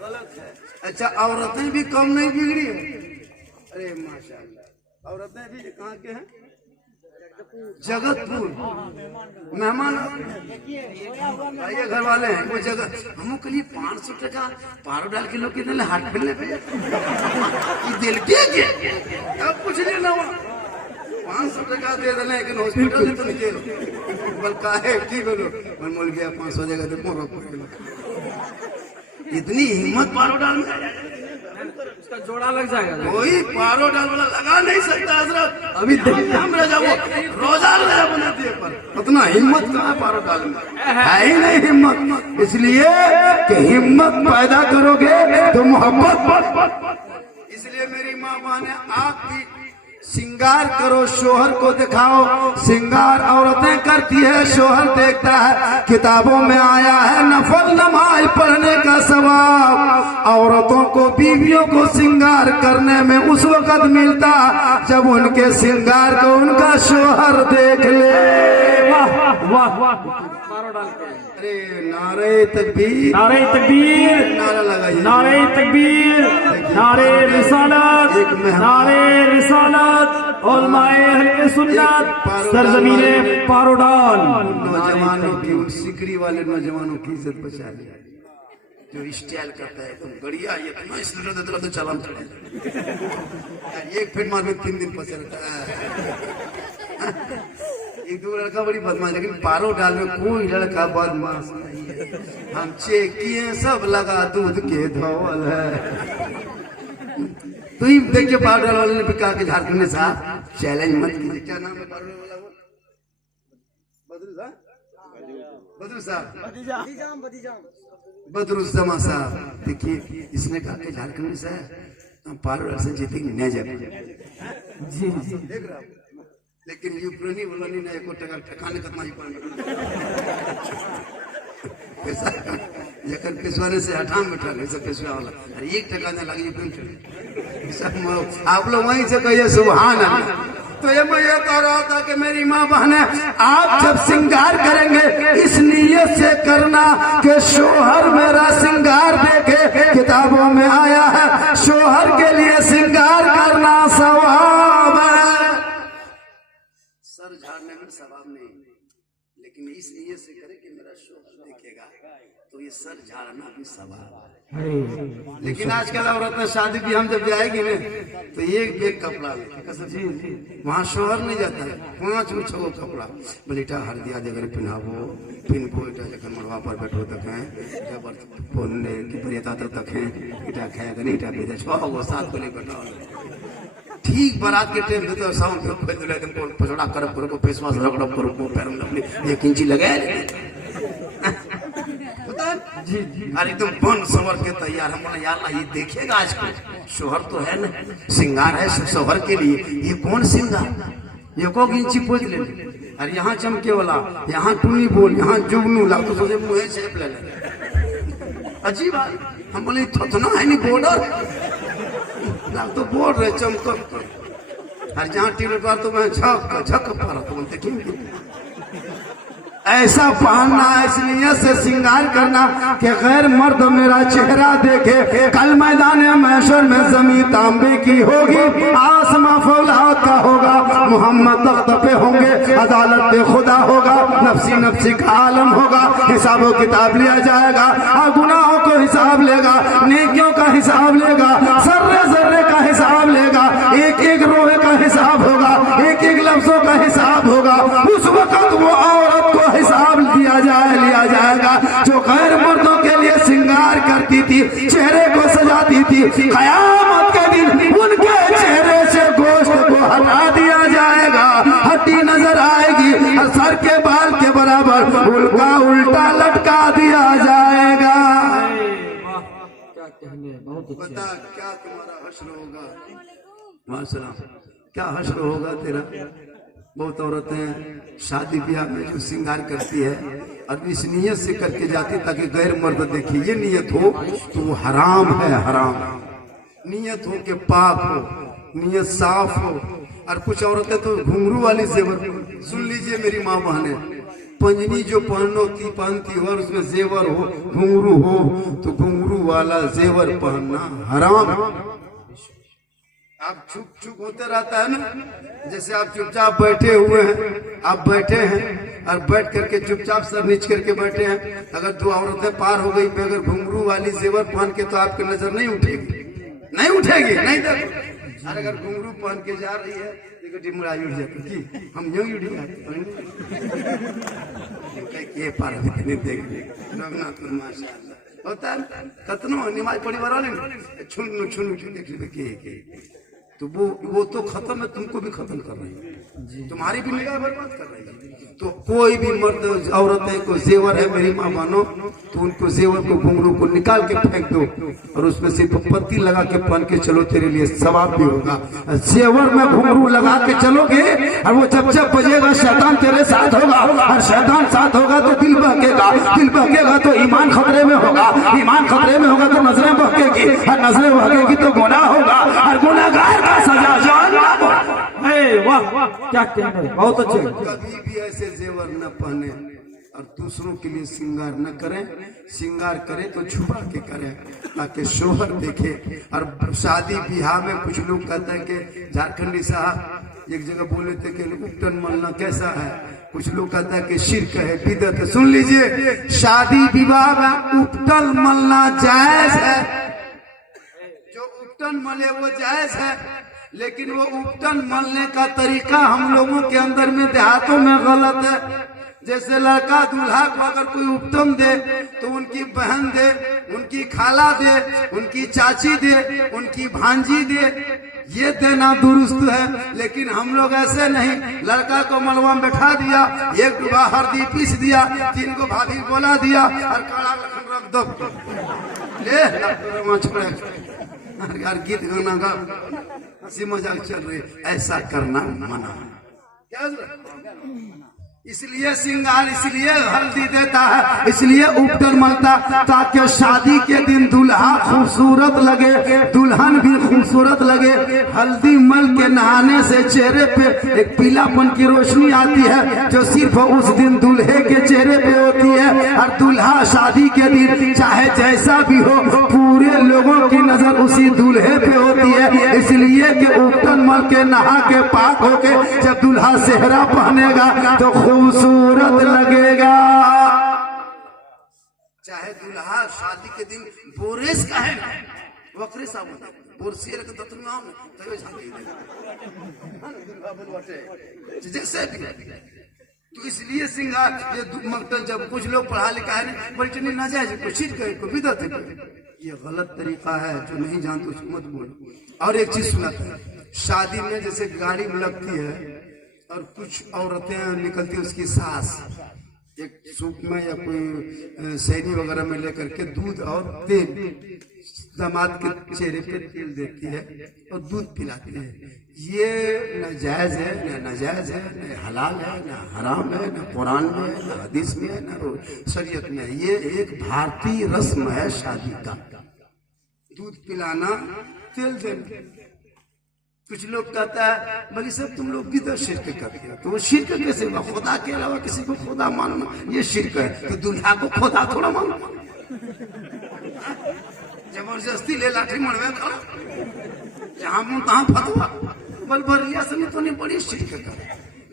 गलत है। अच्छा औरतें भी कम नहीं बिगड़ी है। अरे माशाल्लाह, औरतें भी कहाँ के हैं? जगतपुर मेहमान आइए, घर वाले हैं वो जगह। हम के लिए 500 टका पारो डाल के लोग कितने हाथ मिलने पे दिल के अब कुछ नहीं ना 500 टका दे देना, लेकिन हॉस्पिटल में तो नहीं जेल बल्कि है की बोलो मैं मोल गया 500 जगह तो मोर इतनी हिम्मत पारो डाल में उसका जोड़ा लग जाएगा। कोई पारो डाल वाला लगा नहीं सकता हजरत। अभी हम रजा वो रोजा रजा बनाती है, पर उतना हिम्मत कहाँ पारो डाल में है ही नहीं हिम्मत। इसलिए कि हिम्मत पैदा करोगे तो मोहब्बत। इसलिए मेरी माँ बहने आपकी सिंगार करो, शोहर को दिखाओ। सिंगार औरतें करती है, शोहर देखता है। किताबों में आया है नफल नमाज पढ़ने का सवाब औरतों को, बीवियों को सिंगार करने में उस वक्त मिलता जब उनके सिंगार को उनका शोहर देख ले। वाह वाह वाह, अरे नारे तकबीर, नारे तकबीर, नारा लगाइए, नारे तकबीर, नारे रिसालत, नारे रिसालत, उलमाए अहले सुन्नत, सरजमीने पारोडाल। नौजवानों की, उन सिकड़ी वाले नौजवानों की इज्जत बचा लिया जो स्टाइल करता है। तुम गड़िया ये तुम इसलिए देते तो चलान चला एक फिट मार में 3 दिन पचलता है। एक दो लड़का बड़ी बदमाश, लेकिन पारो डाल में कोई लड़का बदमाश नहीं है। हम चेक किए सब लगा दूध के धौल है। तो ही देखिए पारो डाल वाले ने भी कहा कि झारखंड में साहब चैलेंज मत कीजिए। क्या नाम है पारो डाल वाला? वो बदरू साहब, बदरुज्जमा साहब। देखिए इसने कहा कि झारखंड में साहब हम पारो डाल से जीतेंगे नहीं जाएंगे। जी देख रहा, लेकिन यूक्रेनी बोला नहीं ना, 1 टका ठकाने का माई पानी जकर पिछवाने से हटाम बैठा है सब पिछवा वाला। अरे 1 टका ना लगी यूक्रेन सब। आप लोग वहीं से कहिए सुभान अल्लाह। तो ये मैं ये कह रहा था कि मेरी माँ बहने, आप जब सिंगार करेंगे इस नीयत से करना कि शोहर मेरा सिंगार देखे। किताबों में आया है शोहर के लिए सिंगार करना सवाब है। सर झाड़ने में सवाब नहीं, लेकिन इस लिए से करे कि मेरा शोहर देखेगा तो ये सर झाड़ना भी सवाल है। लेकिन आजकल औरतें शादी भी हम जब जाएगी ना तो एक एक कपड़ा लेके वहाँ शोहर नहीं जाता है, 5 छो कपड़ा बोलेटा हल्दिया जगह पिन्हावो पिनको इटा जखन मड़वा पर बैठो तकें जब फोन की बरियता तकें इटा खाएगा नहीं इटा भेजे 6 गो 7 गो ले बैठा ठीक बारात के टाइम तो साउंड पे खोल लेकिन कोन पछड़ा करब करो फेसवाश रगड़ब करो पैर में अपने 1 इंची लगाए जी अरे तुम बन सवर के तैयार हम यार ये देखिएगा आज शोहर तो है ना सिंगार है शोहर के लिए ये कौन सिंगार ये को इंची पोज ले अरे यहाँ चमके वाला यहाँ टूनी बोल यहाँ जुगनू ला तो सोचे मुँह शेप ले अजीब हम बोले थोतना है नहीं बॉर्डर ला तो बोल रहे चमको अरे जहाँ टीवी पर तो मैं झक पा रहा तो देखिए ऐसा पहनना इसलिए से श्रृंगार करना कि गैर मर्द मेरा चेहरा देखे कल मैदान महशर में जमी तांबे की होगी आसमां फौलाद का होगा मोहम्मद तख्त पे होंगे अदालत पे खुदा होगा नफ्सी नफ्सी का आलम होगा हिसाब किताब लिया जाएगा और गुनाहों को हिसाब लेगा नेकियों का हिसाब लेगा जर्रे जर्रे का हिसाब लेगा एक एक रोहे का हिसाब होगा एक एक लफ्जों का हिसाब होगा उस वक्त वो औरत को हिसाब लिया जाएगा जो गैर मर्दों के लिए श्रृंगार करती थी चेहरे को सजाती थी कयामत के दिन उनके चेहरे से गोश्त को हटा दिया जाएगा हड्डी नजर आएगी और सर के बाल के बराबर उल्टा लटका दिया जाएगा। बता क्या तुम्हारा हश्र होगा माशाल्लाह क्या हश्र होगा तेरा। बहुत औरतें शादी ब्याह में जो श्रृंगार करती है और इस नियत से करके जाती ताकि गैर मर्द देखे ये नियत हो तो वो हराम है हराम नियत हो के पाक हो नियत साफ हो। और कुछ औरतें तो घुंघरू वाली जेवर सुन लीजिए मेरी माँ बहने पंजनी जो पहनती हो और उसमें जेवर हो घुंघरू हो तो घुंघरू वाला जेवर पहनना हराम। आप चुप होते रहता है ना जैसे आप चुपचाप बैठे हुए हैं आप बैठे हैं और बैठ करके चुपचाप सर नीच करके बैठे हैं अगर 2 औरतें पार हो गई अगर घुंघरू वाली जेवर पहन के तो आपकी नजर नहीं उठेगी नहीं देखो। अगर घुंघरू पहन के जा रही है देखो डिमरा उठ जाती हम यूं उड़ी के पार देख माशाल्लाह होता है कतनो नमाज पढ़ी वाले छुन देख तो वो तो खत्म है तुमको भी खत्म कर रही है तुम्हारी भी निगाह बर्बाद कर रही है। तो कोई भी मर्द औरतें को जेवर है मेरी माँ मानो तो उनको जेवर को घुंघरू को निकाल के फेंक दो और उसमें सिर्फ पत्ती लगा के पहन के चलो तेरे लिए सवाब भी होगा। जेवर में घुंघरू लगा के चलोगे और वो जब बजेगा शैतान तेरे साथ होगा और शैतान साथ होगा तो दिल बहकेगा तो ईमान खतरे में होगा ईमान खतरे में होगा तो नजरें बहकेगी और नजरें बहकेगी तो गुनाह होगा और गुनाहगार का सजा वाह क्या कहना है बहुत अच्छे। कभी भी ऐसे जेवर न पहने और दूसरों के लिए श्रृंगार न करें श्रृंगार करें तो छुपा के करें ताकि शोहर देखे। और शादी ब्याह में कुछ लोग कहते हैं कि झारखंडी साहब एक जगह बोले थे कि उपटन मलना कैसा है कुछ लोग कहते हैं कि शिर्क है बिदअत है। सुन लीजिए शादी विवाह में उपटन मलना जायज है जो उपटन मले वो जायज है लेकिन वो उपटन मलने का तरीका हम लोगों के अंदर में देहातों में गलत है। जैसे लड़का दूल्हा को अगर कोई उपटन दे तो उनकी बहन दे उनकी खाला दे उनकी चाची दे उनकी भांजी दे ये देना दुरुस्त है। लेकिन हम लोग ऐसे नहीं लड़का को मलवा में बैठा दिया 1 डुबा हल्दी पीस दिया 3 को भाभी बोला दिया और काला लखन रख दो यार गीत गाना गा हंसी मजाक चल रही ऐसा करना मना क्या इसलिए श्रृंगार इसलिए हल्दी देता है इसलिए उपटन मलता ताकि शादी के दिन दूल्हा खूबसूरत लगे दुल्हन भी खूबसूरत लगे। हल्दी मल के नहाने से चेहरे पे एक पीलापन की रोशनी आती है जो सिर्फ उस दिन दूल्हे के चेहरे पे होती है और दूल्हा शादी के दिन चाहे जैसा भी हो पूरे लोगों की नजर उसी दूल्हे पे होती है। इसलिए कि उपटन मल के नहा के पाक होके जब दूल्हा सेहरा पहनेगा तो खूबसूरत लगेगा। चाहे दुल्हा शादी के दिन बोरेस का है वक्रे साबुन बोरसियर के तत्व में आओ तो झांकी दे जैसे भी। तो इसलिए सिंगार ये मकतल जब कुछ लोग पढ़ा लिखा है बल्कि नाजायज कोशिश करे को बिदअत है, ये गलत तरीका है। जो नहीं जानते उसको मत बोलो। और एक चीज सुनाते हैं, शादी में जैसे गाड़ी में लगती है और कुछ औरतें निकलती है उसकी सास एक सूप में या कोई सैनी वगैरह में लेकर के दूध और तेल दामाद के चेहरे पे तेल देती है और दूध पिलाती है। ये न जायज है, न नाजायज है, न हलाल है, न हराम है, न कुरान में है, न हदीस में है, न शरीयत में है। ये एक भारतीय रस्म है शादी का, दूध पिलाना तेल देना। कुछ लोग कहता है भले सब तुम लोग भी तो शिरक करते हो, तो वो शिरक कैसे हुआ? खुदा के अलावा किसी को खुदा मानना ये शिरक है। तो दुल्हा को खुदा थोड़ा मानना, जबरदस्ती ले लाठी मरवे खड़ा जहां मुंह तहां फतवा बल बरिया से तो नहीं बड़ी शिरक कर।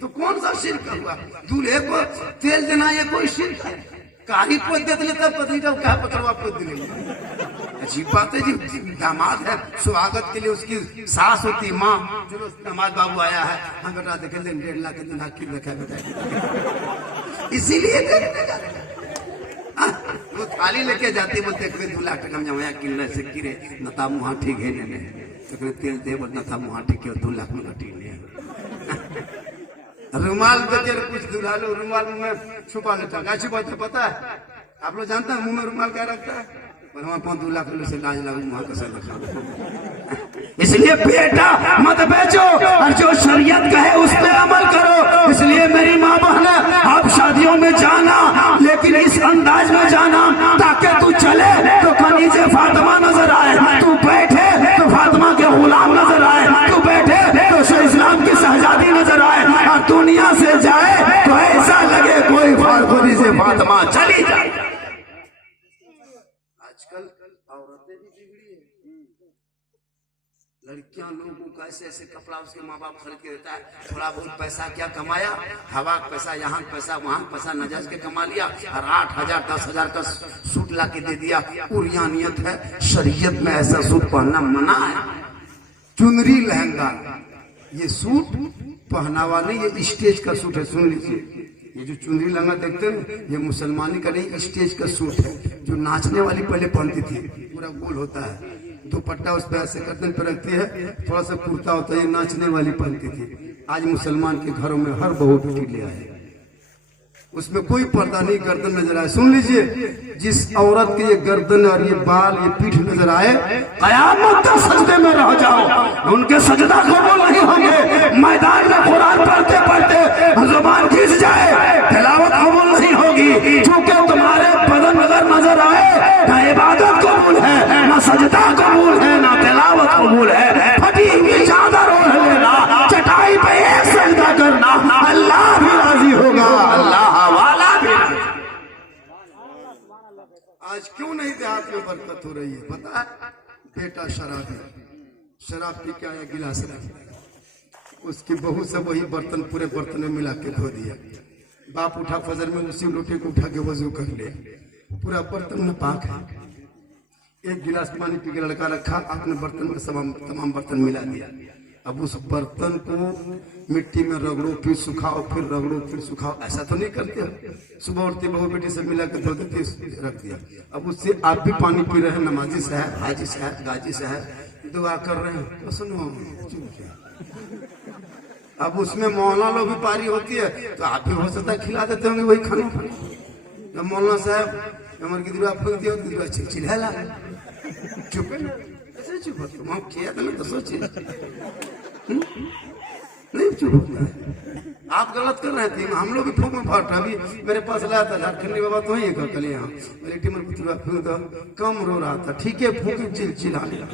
तो कौन सा शिरक हुआ? दूल्हे को तेल देना ये कोई शिरक है? काही पोत देते तब पत्नी का क्या पकड़वा पोत दिले। अजीब बात है जी। दामाद है, स्वागत के लिए उसकी सास होती माँ, चलो दामाद बाबू आया है, हाँ बेटा देखे 1.5 लाख दिन की रखा बेटा, इसीलिए वो थाली लेके जाती बोलते 2 लाख टका में जमाया किन्ने से किरे नता मुहा ठीक है ने तो तेल दे बोल नता मुहा ठीक है 2 लाख में घटी नहीं। रुमाल देके कुछ दुल्हा लो रुमाल में छुपा लेता है। ऐसी बात पता है? आप लोग जानते हैं मुंह में रुमाल क्या रखता है? पर वहां 5-2 लाख से लाज लागू वहां कैसे रखा। इसलिए बेटा मत बेचो और जो शरीयत कहे उस पे अमल करो। इसलिए मेरी माँ बहन आप शादियों में जाना, लेकिन इस अंदाज में जाना ताकि तू चले तो कहीं से फातिमा नजर आए, तू बैठे तो फातिमा के गुलाम नजर आए, तू बैठे तो इस्लाम की शहजादी नजर आए, और दुनिया से जाए तो ऐसा लगे कोई फालतूनी से फातिमा चली जाए। आजकल औरतें भी बिगड़ी है, लड़कियां लोगों को ऐसे ऐसे कपड़ा उसके माँ बाप खरीद के देता है। थोड़ा बहुत पैसा क्या कमाया, हवा का पैसा, यहाँ का पैसा, वहाँ का पैसा नजायज के कमा लिया और 8,000 10,000 का सूट ला के दे दिया। उरियानियत है, शरीयत में ऐसा सूट पहनना मना है। चुनरी लहंगा ये सूट पहनावा नहीं, ये स्टेज का सूट है। सुन लीजिए, ये जो चुनरी लहंगा देखते हैं ये मुसलमानी का नहीं, स्टेज का सूट है। जो नाचने वाली पहले पहनती थी, पूरा गोल होता है, दुपट्टा उस पर ऐसे गर्दन पर रखती है, थोड़ा सा कुर्ता होता है, ये नाचने वाली पहनती थी। आज मुसलमान के घरों में हर बहू बेटी ले आए, उसमें कोई पर्दा नहीं, गर्दन नजर आए। सुन लीजिए, जिस औरत के ये गर्दन और ये बाल ये पीठ नजर आए, कयामत तक सजदे में रह जाओ, उनके सजदा कबूल नहीं होंगे। मैदान में कुरान पढ़ते पढ़ते जुबान खिंच जाए, तिलावत कबूल नहीं होगी, क्योंकि तुम्हारे बदन अगर नजर आए ना इबादत कबूल है, ना सजदा कबूल है, ना तिलावत कबूल है। फटी हुई चादर ओढ़ लेना, चटाई पे एक सजदा करना, अल्लाह भी राजी होगा, अल्लाह वाला भी। आज क्यों नहीं देहात में बरकत हो रही है पता है? बेटा शराब पी के आया गिलास रख, उसकी बहू से वही बर्तन पूरे बर्तन में मिला के धो दिया। बाप उठा फजर में उसी लोटे को उठा के वजू कर लिया, पूरा बर्तन में पाक है। एक गिलास पानी पी के लड़का रखा, अपने बर्तन में तमाम बर्तन मिला दिया। अब उस बर्तन को मिट्टी में रगड़ो, फिर सुखाओ, फिर रगड़ो, फिर सुखाओ, ऐसा तो नहीं करते। सुबह उठती बहू बेटी से मिला के धो देती, रख दिया। अब उससे आप भी पानी पी रहे हैं, नमाजी साहब, हाजी साहब, गाजी साहब दुआ कर रहे हैं, तो सुनो। अब उसमें मौलाना लोग भी पारी होती है, तो आप भी हो सकता है खिला देते होंगे वही खाना। जब मौलाना साहब अमर की दुआ फूक दिया, चिल्ला चुप कैसे चुप होते? वहां किया था ना तो सोचिए, नहीं चुप होता है। आप गलत कर रहे थे, हम लोग भी फूक में फट। अभी मेरे पास लाया था झारखंडी बाबा, तो ही कल यहाँ मेरी टीम कम रो रहा था, ठीक है फूक चिल्ला लिया।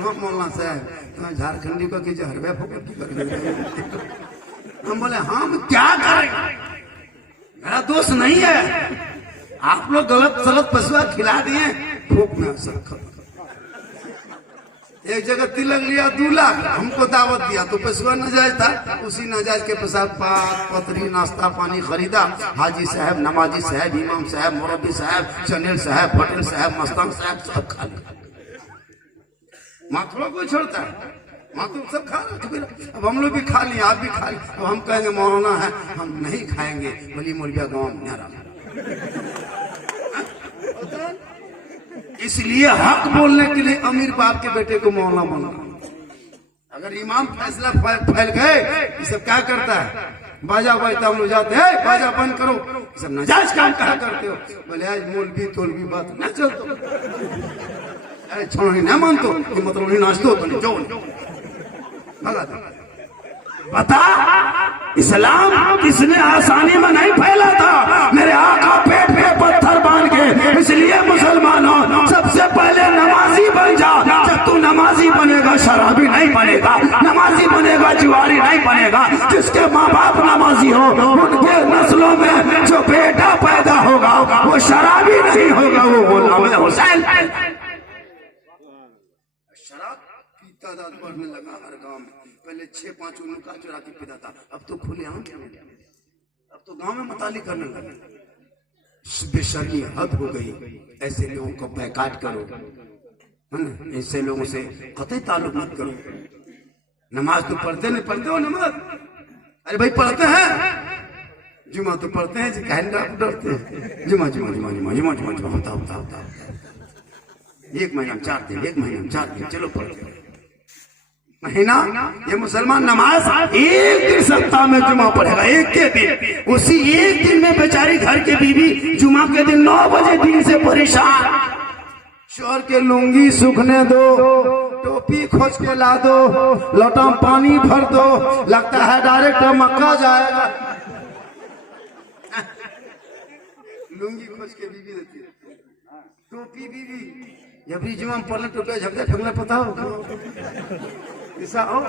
मौलाना साहब झारखंडी को कि हरवे फूक की कर। हम बोले हम क्या करें, मेरा दोस्त नहीं है, आप लोग गलत सलत पशुआ खिला दिए, फूक में असर खत्म। एक जगह तिलक लिया 2 लाख, हमको दावत दिया तो पैसा नाजायज था। उसी नाजायज के प्रसाद पात पतरी नाश्ता पानी खरीदा। हाजी साहब, नमाजी साहब, इमाम साहब, मुरब्बी साहब, चनेल साहब, पटेल साहब, मस्तान साहब सब खा लिया। माथुरा को छोड़ता है, माथुर सब खा रहे। अब हम लोग भी खा लिए, आप भी खा लिए। अब हम कहेंगे मौलाना है, हम नहीं खाएंगे। भली मुर्गिया गाँव में न्यारा। इसलिए हक बोलने के लिए अमीर बाप के बेटे को मौलाना बनना। अगर इमाम फैसला फैल गए, ये सब क्या करता है? बाजा बजता हम लोग जाते हैं, बाजा बंद करो, सब नाजायज काम कहा करते हो। बोले आज मौलवी तोलवी बात न चलतो, छोड़ ना मानतो, मतलब नहीं नाचतो तो नहीं जो भगा दो। बता, इस्लाम किसने आसानी में नहीं फैला था। मेरे आका पेट पे पत्थर बांध के। इसलिए मुसलमानों, सबसे पहले नमाजी बन जा। जब तू नमाजी बनेगा शराबी नहीं बनेगा, नमाजी बनेगा जुआरी नहीं बनेगा। जिसके माँ बाप नमाजी हो, उनके नस्लों में जो बेटा पैदा होगा वो शराबी नहीं होगा, वो गुलाम हुसैन। शराब पीता दाद बढ़ने लगा हर गाँव में। पहले 6-5 उनका चुरा के पीता था, अब तो खुलेआम, अब तो गांव में मताली करने लगे। बेशर्मी हद हो गई। ऐसे लोगों को बैकाट करो, ऐसे लोगों से कतई ताल्लुक मत करो। नमाज तो पढ़ते नहीं, पढ़ते हो नमाज? अरे भाई पढ़ते हैं, जुमा तो पढ़ते हैं, डरते हैं। जुमा जुमा जुमा जुमा जुमा जुमा जुमा होता होता होता 1 महीना में 4 दिन, 1 महीना में 4 दिन, चलो पढ़ते महीना। ये मुसलमान नमाज एक दिन सप्ताह में जुमा पढ़ेगा, एक के दिन। उसी एक दिन में बेचारी घर के बीवी जुमा के दिन 9 बजे दिन से परेशान। शोहर के लुंगी सूखने दो, टोपी खोज के ला दो, लोटा में पानी भर दो, लगता है डायरेक्ट मक्का जाएगा। लुंगी खोज के बीवी देती है, टोपी बीवी जब भी जुमा पढ़ने टोपी झपटे ठगना पता हो ऐसा हो।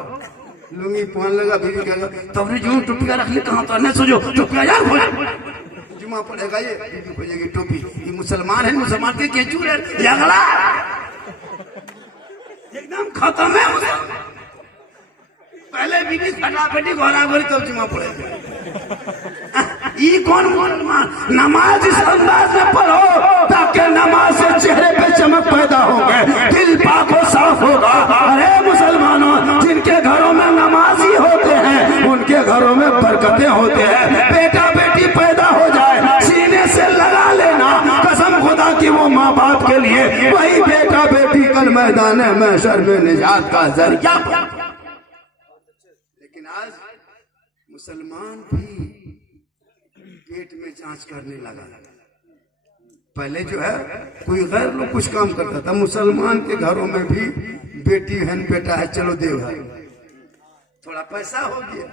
लुंगी पहन लगा, बीवी कहेगा तब जुमा टोपिया रख ले, कहाँ तो नहीं सोचो टोपिया यार हो। जुमा पड़ेगा ये, बीवी खोजेगी टोपी। ये मुसलमान है, मुसलमान के केचूर है, अगला एकदम खत्म है। पहले बीवी खटा बेटी घोड़ा घोड़ी तब जुमा पड़ेगा। ये कौन नमाज इस अंदाज में पढ़ो ताकि नमाज से चेहरे पे चमक पैदा होगा, दिल पाक और साफ होगा। अरे मुसलमानों, जिनके घरों में नमाजी होते हैं उनके घरों में बरकतें होते हैं। बेटा बेटी पैदा हो जाए, सीने से लगा लेना कसम खुदा की, वो माँ बाप के लिए वही बेटा बेटी कल मैदान महशर में निजात का जरिया। लेकिन आज मुसलमान भी पेट में जांच करने लगा। पहले जो है कोई गैर लोग कुछ काम करता था, मुसलमान के घरों में भी बेटी है बेटा है, चलो देवघर, थोड़ा पैसा हो गया,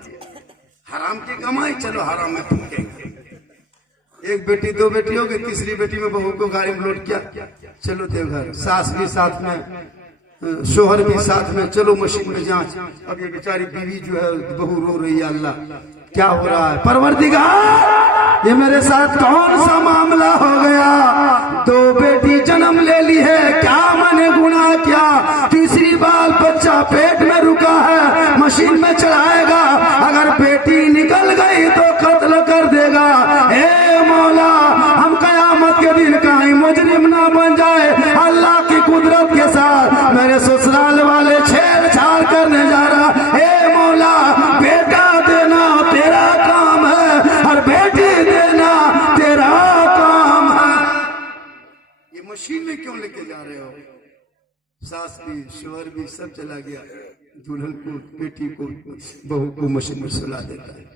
हराम की कमाई, चलो हराम में फूकेंगे। 1 बेटी 2 बेटी हो गई, तीसरी बेटी में बहू को गाड़ी में लोड किया, चलो देवघर। सास भी साथ में, शोहर भी साथ में, चलो मशीन में जांच। अब ये बेचारी बीवी जो है बहू रो रही है, अल्लाह क्या हो रहा है? परवरदिगार, ये मेरे साथ कौन सा मामला हो गया? 2 बेटी जन्म ले ली है, क्या मैंने गुनाह किया? तीसरी बार बच्चा पेट में रुका है, मशीन में चढ़ाएगा, अगर बेटी निकल गई तो कत्ल कर देगा। हे मौला, हम कयामत के दिन कहीं मुजरिम ना बन जाए। अल्लाह की कुदरत के साथ मेरे ससुराल वाले छेड़छाड़ करने जा रहा। हे मौला, बेटा देना तेरा काम है और बेटी देना तेरा काम है। ये मशीन में क्यों लेके जा रहे हो? सास भी शोहर भी सब चला गया, दुल्हन को बेटी को बहू को मशीन में सुला देता है।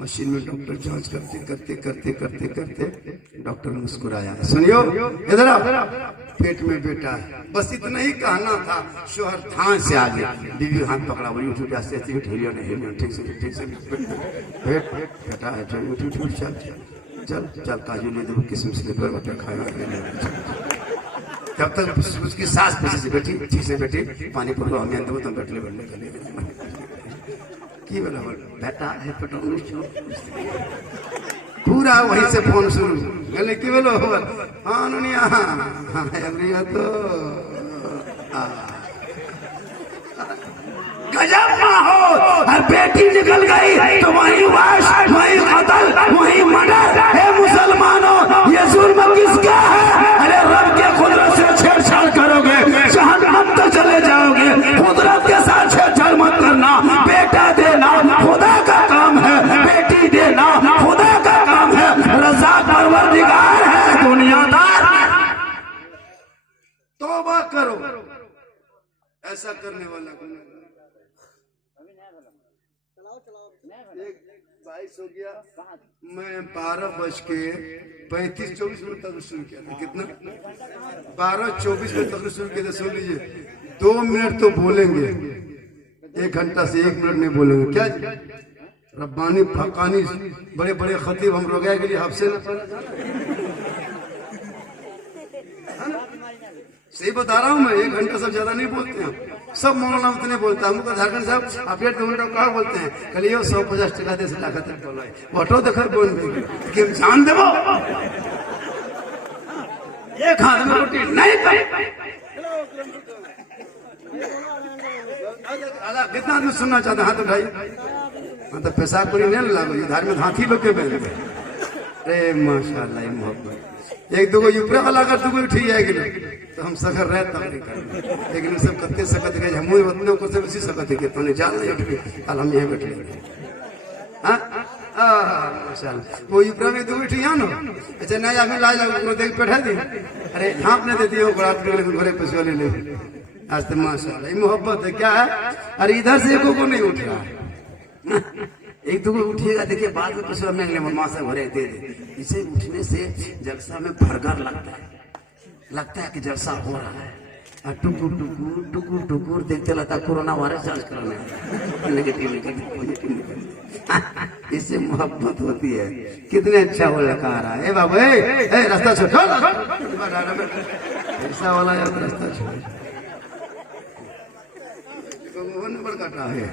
मशीन में डॉक्टर जांच करते करते करते करते करते डॉक्टर मुस्कुराया, सुनियो इधर आओ, पेट में बेटा है। बस इतना ही कहना था, शोहर थान से आ गया, बीवी हाथ पकड़ा, बोली उठ ऐसे हिलियो नहीं हिलियो, ठीक से बेटा है, चल चल चल काजू ले दो, किसमिस ले दो, बटा खाना। जब तक उसकी सास पीछे से बैठी, ठीक से बैठी, पानी पड़ लो, हमें अंदर तुम बैठले बैठले गले की बोला बेटा है पेट्रोल पूरा वहीं से फोन शुरू गले की बोलो हाँ नुनिया हाँ तो बेटी निकल गई तो वही वाश, वही कत्ल, वही मर्डर। हे मुसलमानों, ये जुल्म किसका है? अरे रब के कुदरत से छेड़छाड़ करोगे जहन्नम तो चले जाओगे। कुदरत के साथ छेड़छाड़ मत करना। बेटा देना खुदा का काम है, बेटी देना खुदा का काम है। रज़ाक परवरदिगार है, दुनियादार। तौबा करो, ऐसा करने वाला गुनहगार। 22 हो गया, मैं 12:35 तक शुरू किया था। कितना? 12:24 तक शुरू किया था। सुन लीजिए, 2 मिनट तो बोलेंगे, 1 घंटा से 1 मिनट नहीं बोलेंगे। क्या रब्बानी फकानी बड़े बड़े खतीब हम लोग के लिए हफ्से सही बता रहा हूँ मैं। 1 घंटा सब ज्यादा नहीं बोलते हैं, सब मौलाना उतने बोलता है। हमको झारखंड साहब आप 2 घंटा कहा बोलते हैं, कल 150 टका दे से लागत बोला है ऑटो देखकर बोल कि जान देवो एक हाथ में रोटी नहीं कितना आदमी सुनना चाहते हाथ उठाई। हाँ तो पैसा कोई नहीं लागो, इधर में हाथी लोग के बैल। अरे माशाल्लाह मोहब्बत। 1 2 ऊपर वाला अगर तुम उठी जाएगी तो हम सगर रहे तब नहीं करेंगे। लेकिन सब कत्ते सकत गए, हम वतनों को सब उसी सकत है कि तूने जान नहीं उठ गई, कल हम यहीं बैठे। हाँ माशाल्लाह। वो ऊपर में 2 उठी ना। अच्छा नहीं अभी लाज लगा देख बैठा दी। अरे झाँप नहीं देती हो घरे पैसे वाले ले। आज तो माशाल्लाह ये मोहब्बत है। क्या है? अरे इधर से एको को नहीं उठ रहा है। 1 2 उठिएगा, देखिए बाद में पैसे में अगले माँ से भरे दे दे। इसे उठने से जलसा में भरगर लगता है कि जलसा हो रहा है। टुकुर टुकुर टुकुर टुकुर देखते रहता कोरोना वायरस जांच कराने नेगेटिव इससे मोहब्बत होती है। कितने अच्छा वो लगा रहा है। बाबू रास्ता छोड़, ऐसा वाला रास्ता छोड़ नंबर काटा है।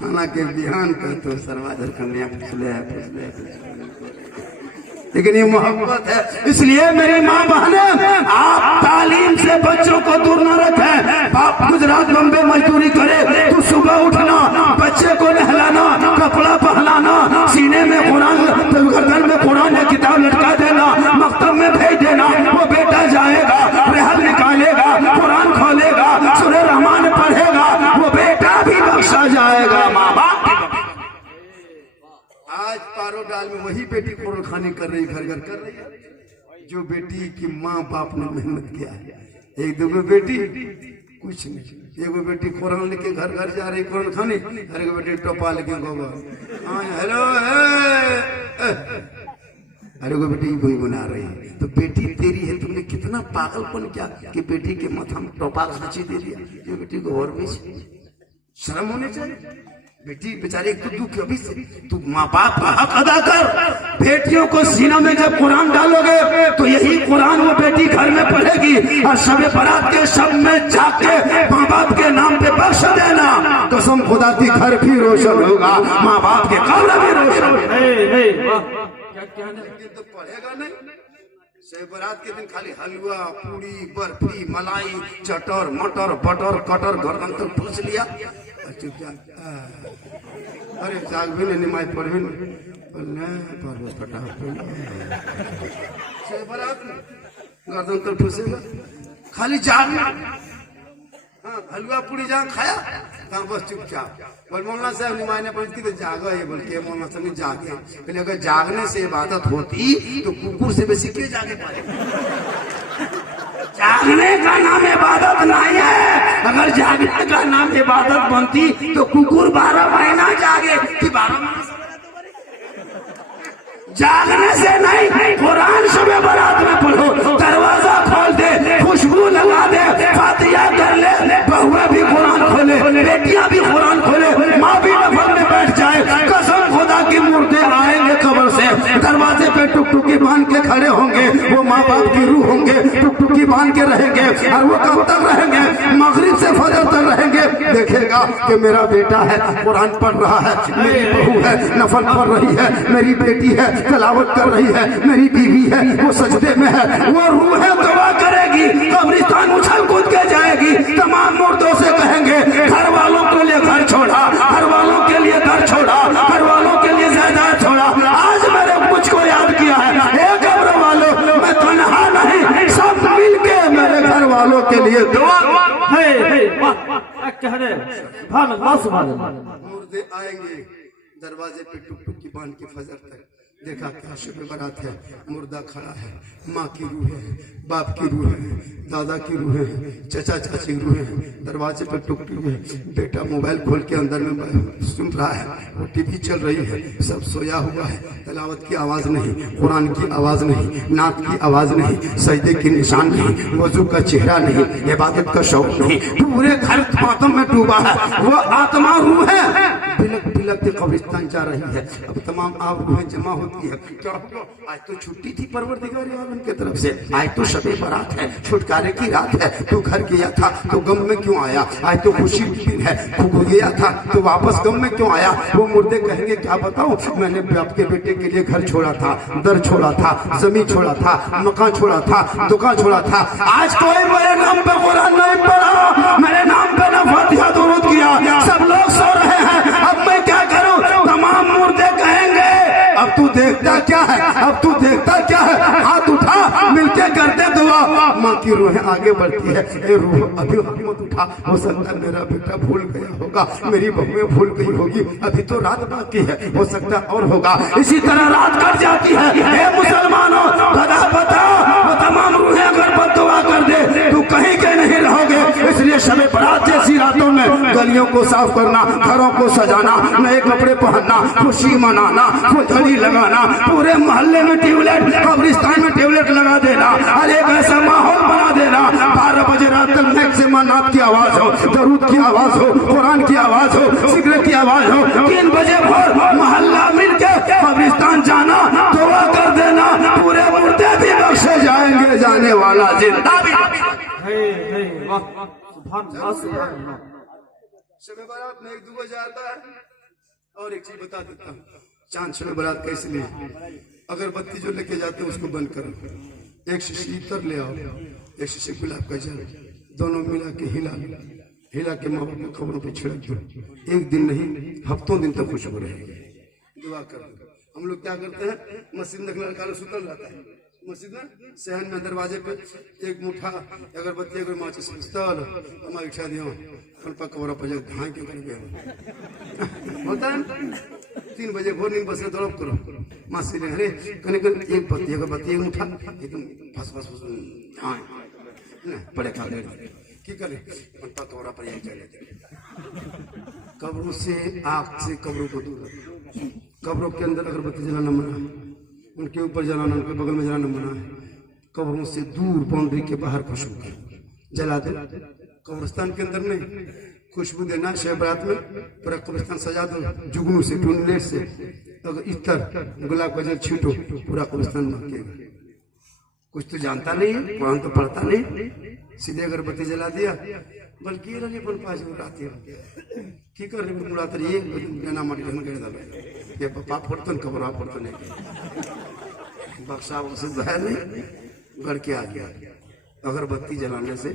हालांकि बिहान का तो सर्वाधर कन्या फुसले। लेकिन ये मोहब्बत है। इसलिए मेरी माँ बहने, आप तालीम से बच्चों को दूर न रखें। बाप गुजरात बम्बे मजदूरी करे तो सुबह उठना, बच्चे को नहलाना, कपड़ा पहनाना, सीने में कुरान, गर्दन में कुरान या किताब लटका देना, मकतब में भेज देना। वो बेटा जाएगा, रहल निकालेगा, कुरान खोलेगा, सूरह रहमान पढ़ेगा, वो बेटा भी बख्शा जाएगा। माँ बाप आज पारो डाल में वही बेटी कुरान खानी कर रही, घर घर कर रही है जो बेटी की माँ बाप ने मेहनत किया है। 1 2 बेटी कुछ नहीं, 1 बेटी कुरान लेके घर घर जा रही कुरान खानी, हर एक बेटी टोपा लेके गोबर हेलो अरे वो बेटी गुनगुना रही है। तो बेटी तेरी है, तुमने कितना पागलपन किया कि बेटी के माथा में टोपा खींची दे दिया। ये बेटी को और भी शर्म होनी चाहिए। बेटी बेचारी एक तो दुख अभी से तू माँ बाप का हक अदा कर। बेटियों को सीना में जब कुरान डालोगे तो यही कुरान वो बेटी घर में पढ़ेगी और शब बारात के शब में जाके माँ बाप के नाम पे बख्श देना। कसम खुदा की घर भी रोशन होगा, माँ बाप के कब्र भी रोशन होगा। तो पढ़ेगा नहीं। शब बारात के दिन खाली हलवा पूरी बर्फी मलाई चटर मटर बटर कटर गर्दन तक ठूस लिया। अरे जाग भी नहीं, नमाज पढ़ भी नहीं, गर्दन तो ठूसेगा खाली जाग। हाँ हलवा पूरी जहाँ खाया तहाँ बस चुपचाप। बोल मौलाना साहब नमाज ने पढ़ी तो जागा है, बोल के मौलाना साहब ने जागे। पहले अगर जागने से इबादत होती तो कुकुर से बेसी क्यों जागे पाए। जागने का नाम इबादत नहीं है। अगर जागने का नाम इबादत बनती तो कुकुर 12 महीना जागे कि 12 महीना जागने से नहीं। कुरान शब बारात में पढ़ो, दरवाजा खोल दे, खुशबू लगा दे, फातिहा कर ले, बहुआ भी कुरान खोले, बेटियां भी कुरान खोले, माँ भी नफल में बैठ जाए। कसम खुदा की मुर्दे आएंगे कब्र से, दरवाजे पे टुकटुकी बांध के खड़े होंगे। वो माँ बाप की रूह होंगे, टुकटुकी बांध के रहेंगे। और वो कब तक रहेंगे? मगरिब से फजर तक रहेंगे। देखेगा कि मेरा बेटा है कुरान पढ़ रहा है, मेरी बहू है नफल पढ़ रही है, मेरी बेटी है तलावत कर रही है, मेरी बीवी है वो सजदे में है। वो रूह है दुआ करेगी, कब्रिस्तान उछल कूद के जाएगी। तमाम मुर्दों से कहेंगे घर वालों को ले घर छोड़ा, घर लिए दुआ। हे वाह क्या कह रहे हैं? सुभान अल्लाह सुभान अल्लाह। मुर्दे आएंगे दरवाजे पे टुक टुक की बांध के फजर तक। देखा क्या शुभ बारात है, मुर्दा खड़ा है, माँ की रूह है, बाप की रूह है, दादा की रूह है, चचा चाची की रूह है, दरवाजे पर टुक टुक है। बेटा मोबाइल खोल के अंदर में सुन रहा है, वो टीवी चल रही है, सब सोया हुआ है, तलावत की आवाज नहीं, कुरान की आवाज नहीं, नात की आवाज नहीं, सजदे की निशान नहीं, वजू का चेहरा नहीं, इबादत का शौक नहीं, पूरे घर मातम में डूबा है। वो आत्मा रूह है बिलक बिलक के कब्रिस्तान जा रही है। अब तमाम आप रूहें जमा होती है। क्या होगा? आज तो छुट्टी थी परवरदिगार आलम की तरफ से, आज तो शबे बारात है, छुटकारे की रात है। तू घर गया था तो गम में क्यों आया? आज तो खुशी की दिन है, तू गया था तो वापस गम में क्यों आया? वो मुर्दे कहेंगे क्या बताऊं, मैंने आपके बेटे के लिए घर छोड़ा था, दर छोड़ा था, जमीन छोड़ा था, मकान छोड़ा था, दुकान छोड़ा था। आज कोई मेरे नाम पे कुरान नहीं पढ़ा, मेरे नाम पे ना फातिहा दुरूद किया, सब लोग सो रहे हैं, अब मैं क्या करूं? तमाम मुर्दे कहेंगे अब तू देखता क्या है, अब तू देखता क्या है? हाथ उठा, मिलके करते दुआ। माँ की रूहें आगे बढ़ती है, ए रूह अभी मत उठा, हो सकता है मेरा बेटा भूल गया होगा, मेरी बहुएं भूल गई होगी, अभी तो रात बाकी है, हो सकता और होगा। इसी तरह रात कट जाती है। ए मुसलमानों, खुदा बता, वो तमाम रूहें अगर बद्दुआ कर दे तू कहीं के नहीं रहोगे। इसलिए शबे बारात जैसी रातों में गलियों को साफ करना, घरों को सजाना, नए कपड़े पहनना, खुशी मनाना, फुलझड़ी लगाना, पूरे मोहल्ले में ट्यूबलाइट, कब्रिस्तान में ट्यूबलाइट लगा देना, हर एक ऐसा माहौल बना देना 12 बजे रात तक नेक से मानात की आवाज हो, दरूद की आवाज हो, कुरान की आवाज हो, सिगरेट की आवाज हो, 3 बजे भोर मोहल्ला मिलके कब्रिस्तान जाना, दुआ कर देना, पूरे मुर्दे भी बख्शे जाएंगे, जाने वाला जिंदा भी। वाह सुभान अल्लाह सुभान अल्लाह। शबे बारात में 1-2 बजे आता है। और एक चीज बता देता हूँ, चांद शबे बारात कैसे लिए, अगरबत्ती जो लेके जाते हैं उसको बंद करो, एक शीशी इतर ले आओ, एक शीशी गुलाब का जल, दोनों मिला के हिला के माँ बाप की खबरों पे छिड़क दो। एक दिन नहीं, हफ्तों दिन तक खुशबू रहेगी। दुआ कर दो। हम लोग क्या करते हैं, मस्जिद में लड़का सुतल रहता है, मस्जिद में सहन में दरवाजे पे एक मुठा अगरबत्ती अगर माचिस पिस्तौल हम उठा दियो कल्पा कवरा पर धान के कर गया होता है। 3 बजे भोर नींद बस दौड़ करो मासी ने, अरे कने कने एक पत्ती अगरबत्ती एक मुठा एकदम फस फस फस हाँ पड़े खा गए की करे कल्पा कवरा पर चले कब्रों से, आग से कब्रों को दूर, कब्रों के अंदर अगरबत्ती जलाना मना, उनके ऊपर जलाना, उनके बगल में जलाना मना है। कब्रों से दूर बाउंड्री के बाहर खुशबू जला दे, कब्रिस्तान के अंदर नहीं। खुशबू देना शब बारात में, पूरा कब्रिस्तान सजा दो जुगनू से, टूननेट से, अगर इतर गुलाब का जल छीटो, पूरा कब्रिस्तान महकेगा। कुछ तो जानता नहीं है, कुरान तो पढ़ता नहीं, सीधे अगरबत्ती जला दिया, बल्कि बन पास उड़ाती है की कर उड़ाते ये गाना माटी ढंग कर डाले ये पाप पड़तन खबर आप पड़तन है बक्सा से है नहीं गड़ के आ गया। अगरबत्ती जलाने से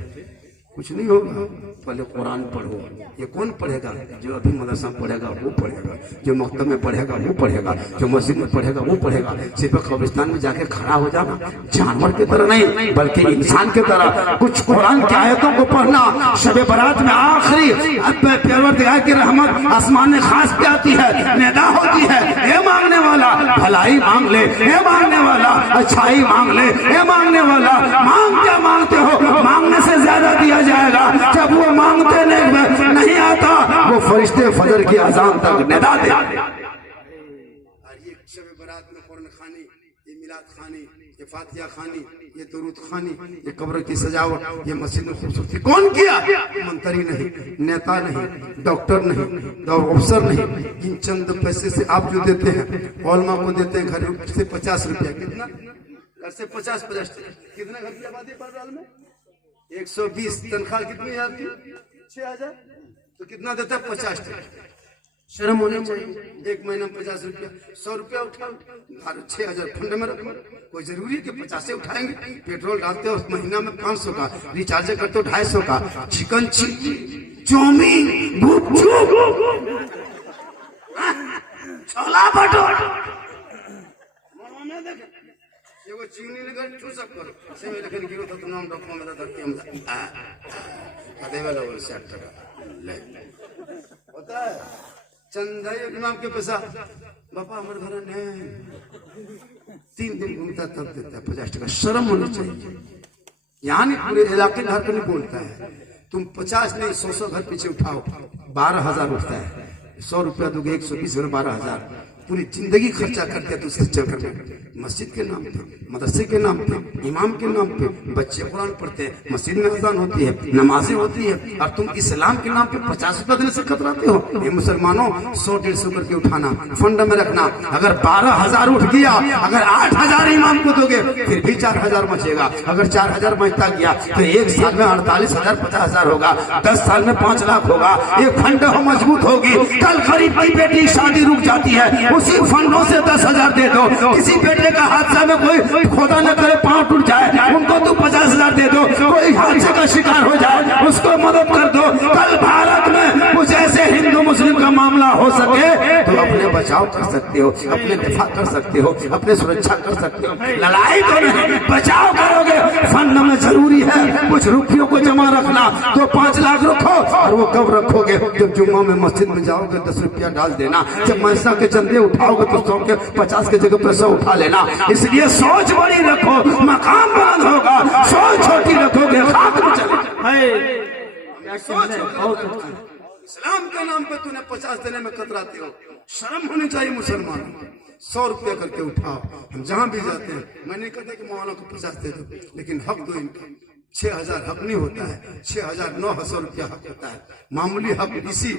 कुछ नहीं होगा, पहले कुरान पढ़ो। ये कौन पढ़ेगा? जो अभी मदरसा में पढ़ेगा वो पढ़ेगा, जो मकतब में पढ़ेगा वो पढ़ेगा, जो मस्जिद में पढ़ेगा वो पढ़ेगा। सिर्फ कब्रिस्तान में जाके खड़ा हो जाना, जानवर की तरह नहीं बल्कि इंसान की तरह कुछ कुरान की आयतों को पढ़ना। शबे बारात में आखिरी परवरदिगार की रहमत आसमान खास पे आती है, निदा होती है, ये मांगने वाला भलाई मांग ले, ये मांगने वाला अच्छाई मांग ले, ये मांगने वाला मांग क्या मांगते हो, मांगने से ज्यादा दिया जाएगा। जब वो मांगते नहीं आता, वो फरिश्ते फजर की अजान तक निदा दे। और ये शब बारात में कुरान खानी, ये मिलाद खानी, ये फातिहा खानी, ये दुरूद खानी, ये कब्र की सजावट, ये मस्जिद में खूबसूरती कौन किया? मंत्री नहीं, नेता नहीं, डॉक्टर नहीं, अफसर नहीं। इन चंद पैसे से आप जो देते हैं, औलमा को देते हैं, घर से 50 रुपया, कितना घर से 50 कितना घर की आबादी पर साल में 120, तनख्वाह कितनी आपकी 6000, तो कितना देता है 50 शर्म होनी चाहिए। 1 महीना में 50 रुपया, 100 रुपया उठाओ, 6000 फंड में रखो। कोई जरूरी है कि 50 उठाएंगे? पेट्रोल डालते हो महीना में 500 का, रिचार्ज करते हो 250 का, चिकन चाउमीन, छोला भटूरा, चीनी लगा चूसक कर से में लेकिन गिरो तो नाम डॉक्टर में धरती हम आधे वाला वो 60 टका ले होता है चंदा इमाम के पैसा बापा हमारे घर नहीं 3 दिन घूमता तब देता है 50 टका शर्म होनी चाहिए यहाँ नहीं पूरे इलाके घर पर नहीं बोलता है तुम 50 नहीं 100 घर पीछे उठाओ 12,000 उठता है 100 रुपया दोगे 120 में 12,000 पूरी जिंदगी खर्चा करते हैं दूसरे चक्कर में मस्जिद के नाम पे मदरसे के नाम पे इमाम के नाम पे बच्चे कुरान पढ़ते हैं मस्जिद में अजान होती है नमाजें होती है और तुम इस्लाम के नाम पे 50 रुपया देने से कतराते हो ये मुसलमानों 100-150 करके उठाना फंड में रखना अगर 12,000 उठ गया अगर 8,000 इमाम को दोगे फिर भी 4,000 बचेगा अगर 4,000 बचता गया तो एक साल में 48,000 50,000 होगा 10 साल में 5 लाख होगा एक फंड मजबूत होगी कल गरीब की बेटी की शादी रुक जाती है उसी फंडों से 10,000 दे दो किसी बेटे का हादसा में कोई खुदा न करे पांव टूट जाए उनको तो 50,000 दे दो कोई हादसे का शिकार हो जाए उसको मदद कर दो कल भारत में कुछ ऐसे हिंदू मुस्लिम का मामला हो सके तो अपने बचाव कर सकते हो अपने दिफा कर सकते हो अपने सुरक्षा कर सकते हो लड़ाई तो नहीं बचाव करोगे फंड में जरूरी है कुछ रुपयों को जमा रखना तो 5 लाख रखो और वो कब रखोगे जब जुम्मा में मस्जिद में जाओगे 10 रुपया डाल देना जब मैसा के चंदे उठाओगे तो 100 के 50 के जगह 100 उठा लेना इसलिए सोच बड़ी रखो मकाम बुलंद होगा सोच छोटी रखोगे खाक में चलेगा इस्लाम के नाम पे तूने 50 देने में कतराते हो शर्म होनी चाहिए मुसलमान 100 रुपया करके उठाओ हम जहां भी जाते हैं मैं नहीं कहता कि मौलाना को 50 दे दो लेकिन हक दो इनका 6,000 हक नहीं होता है 6,000 9,000 रुपया हक होता है मामूली हक इसी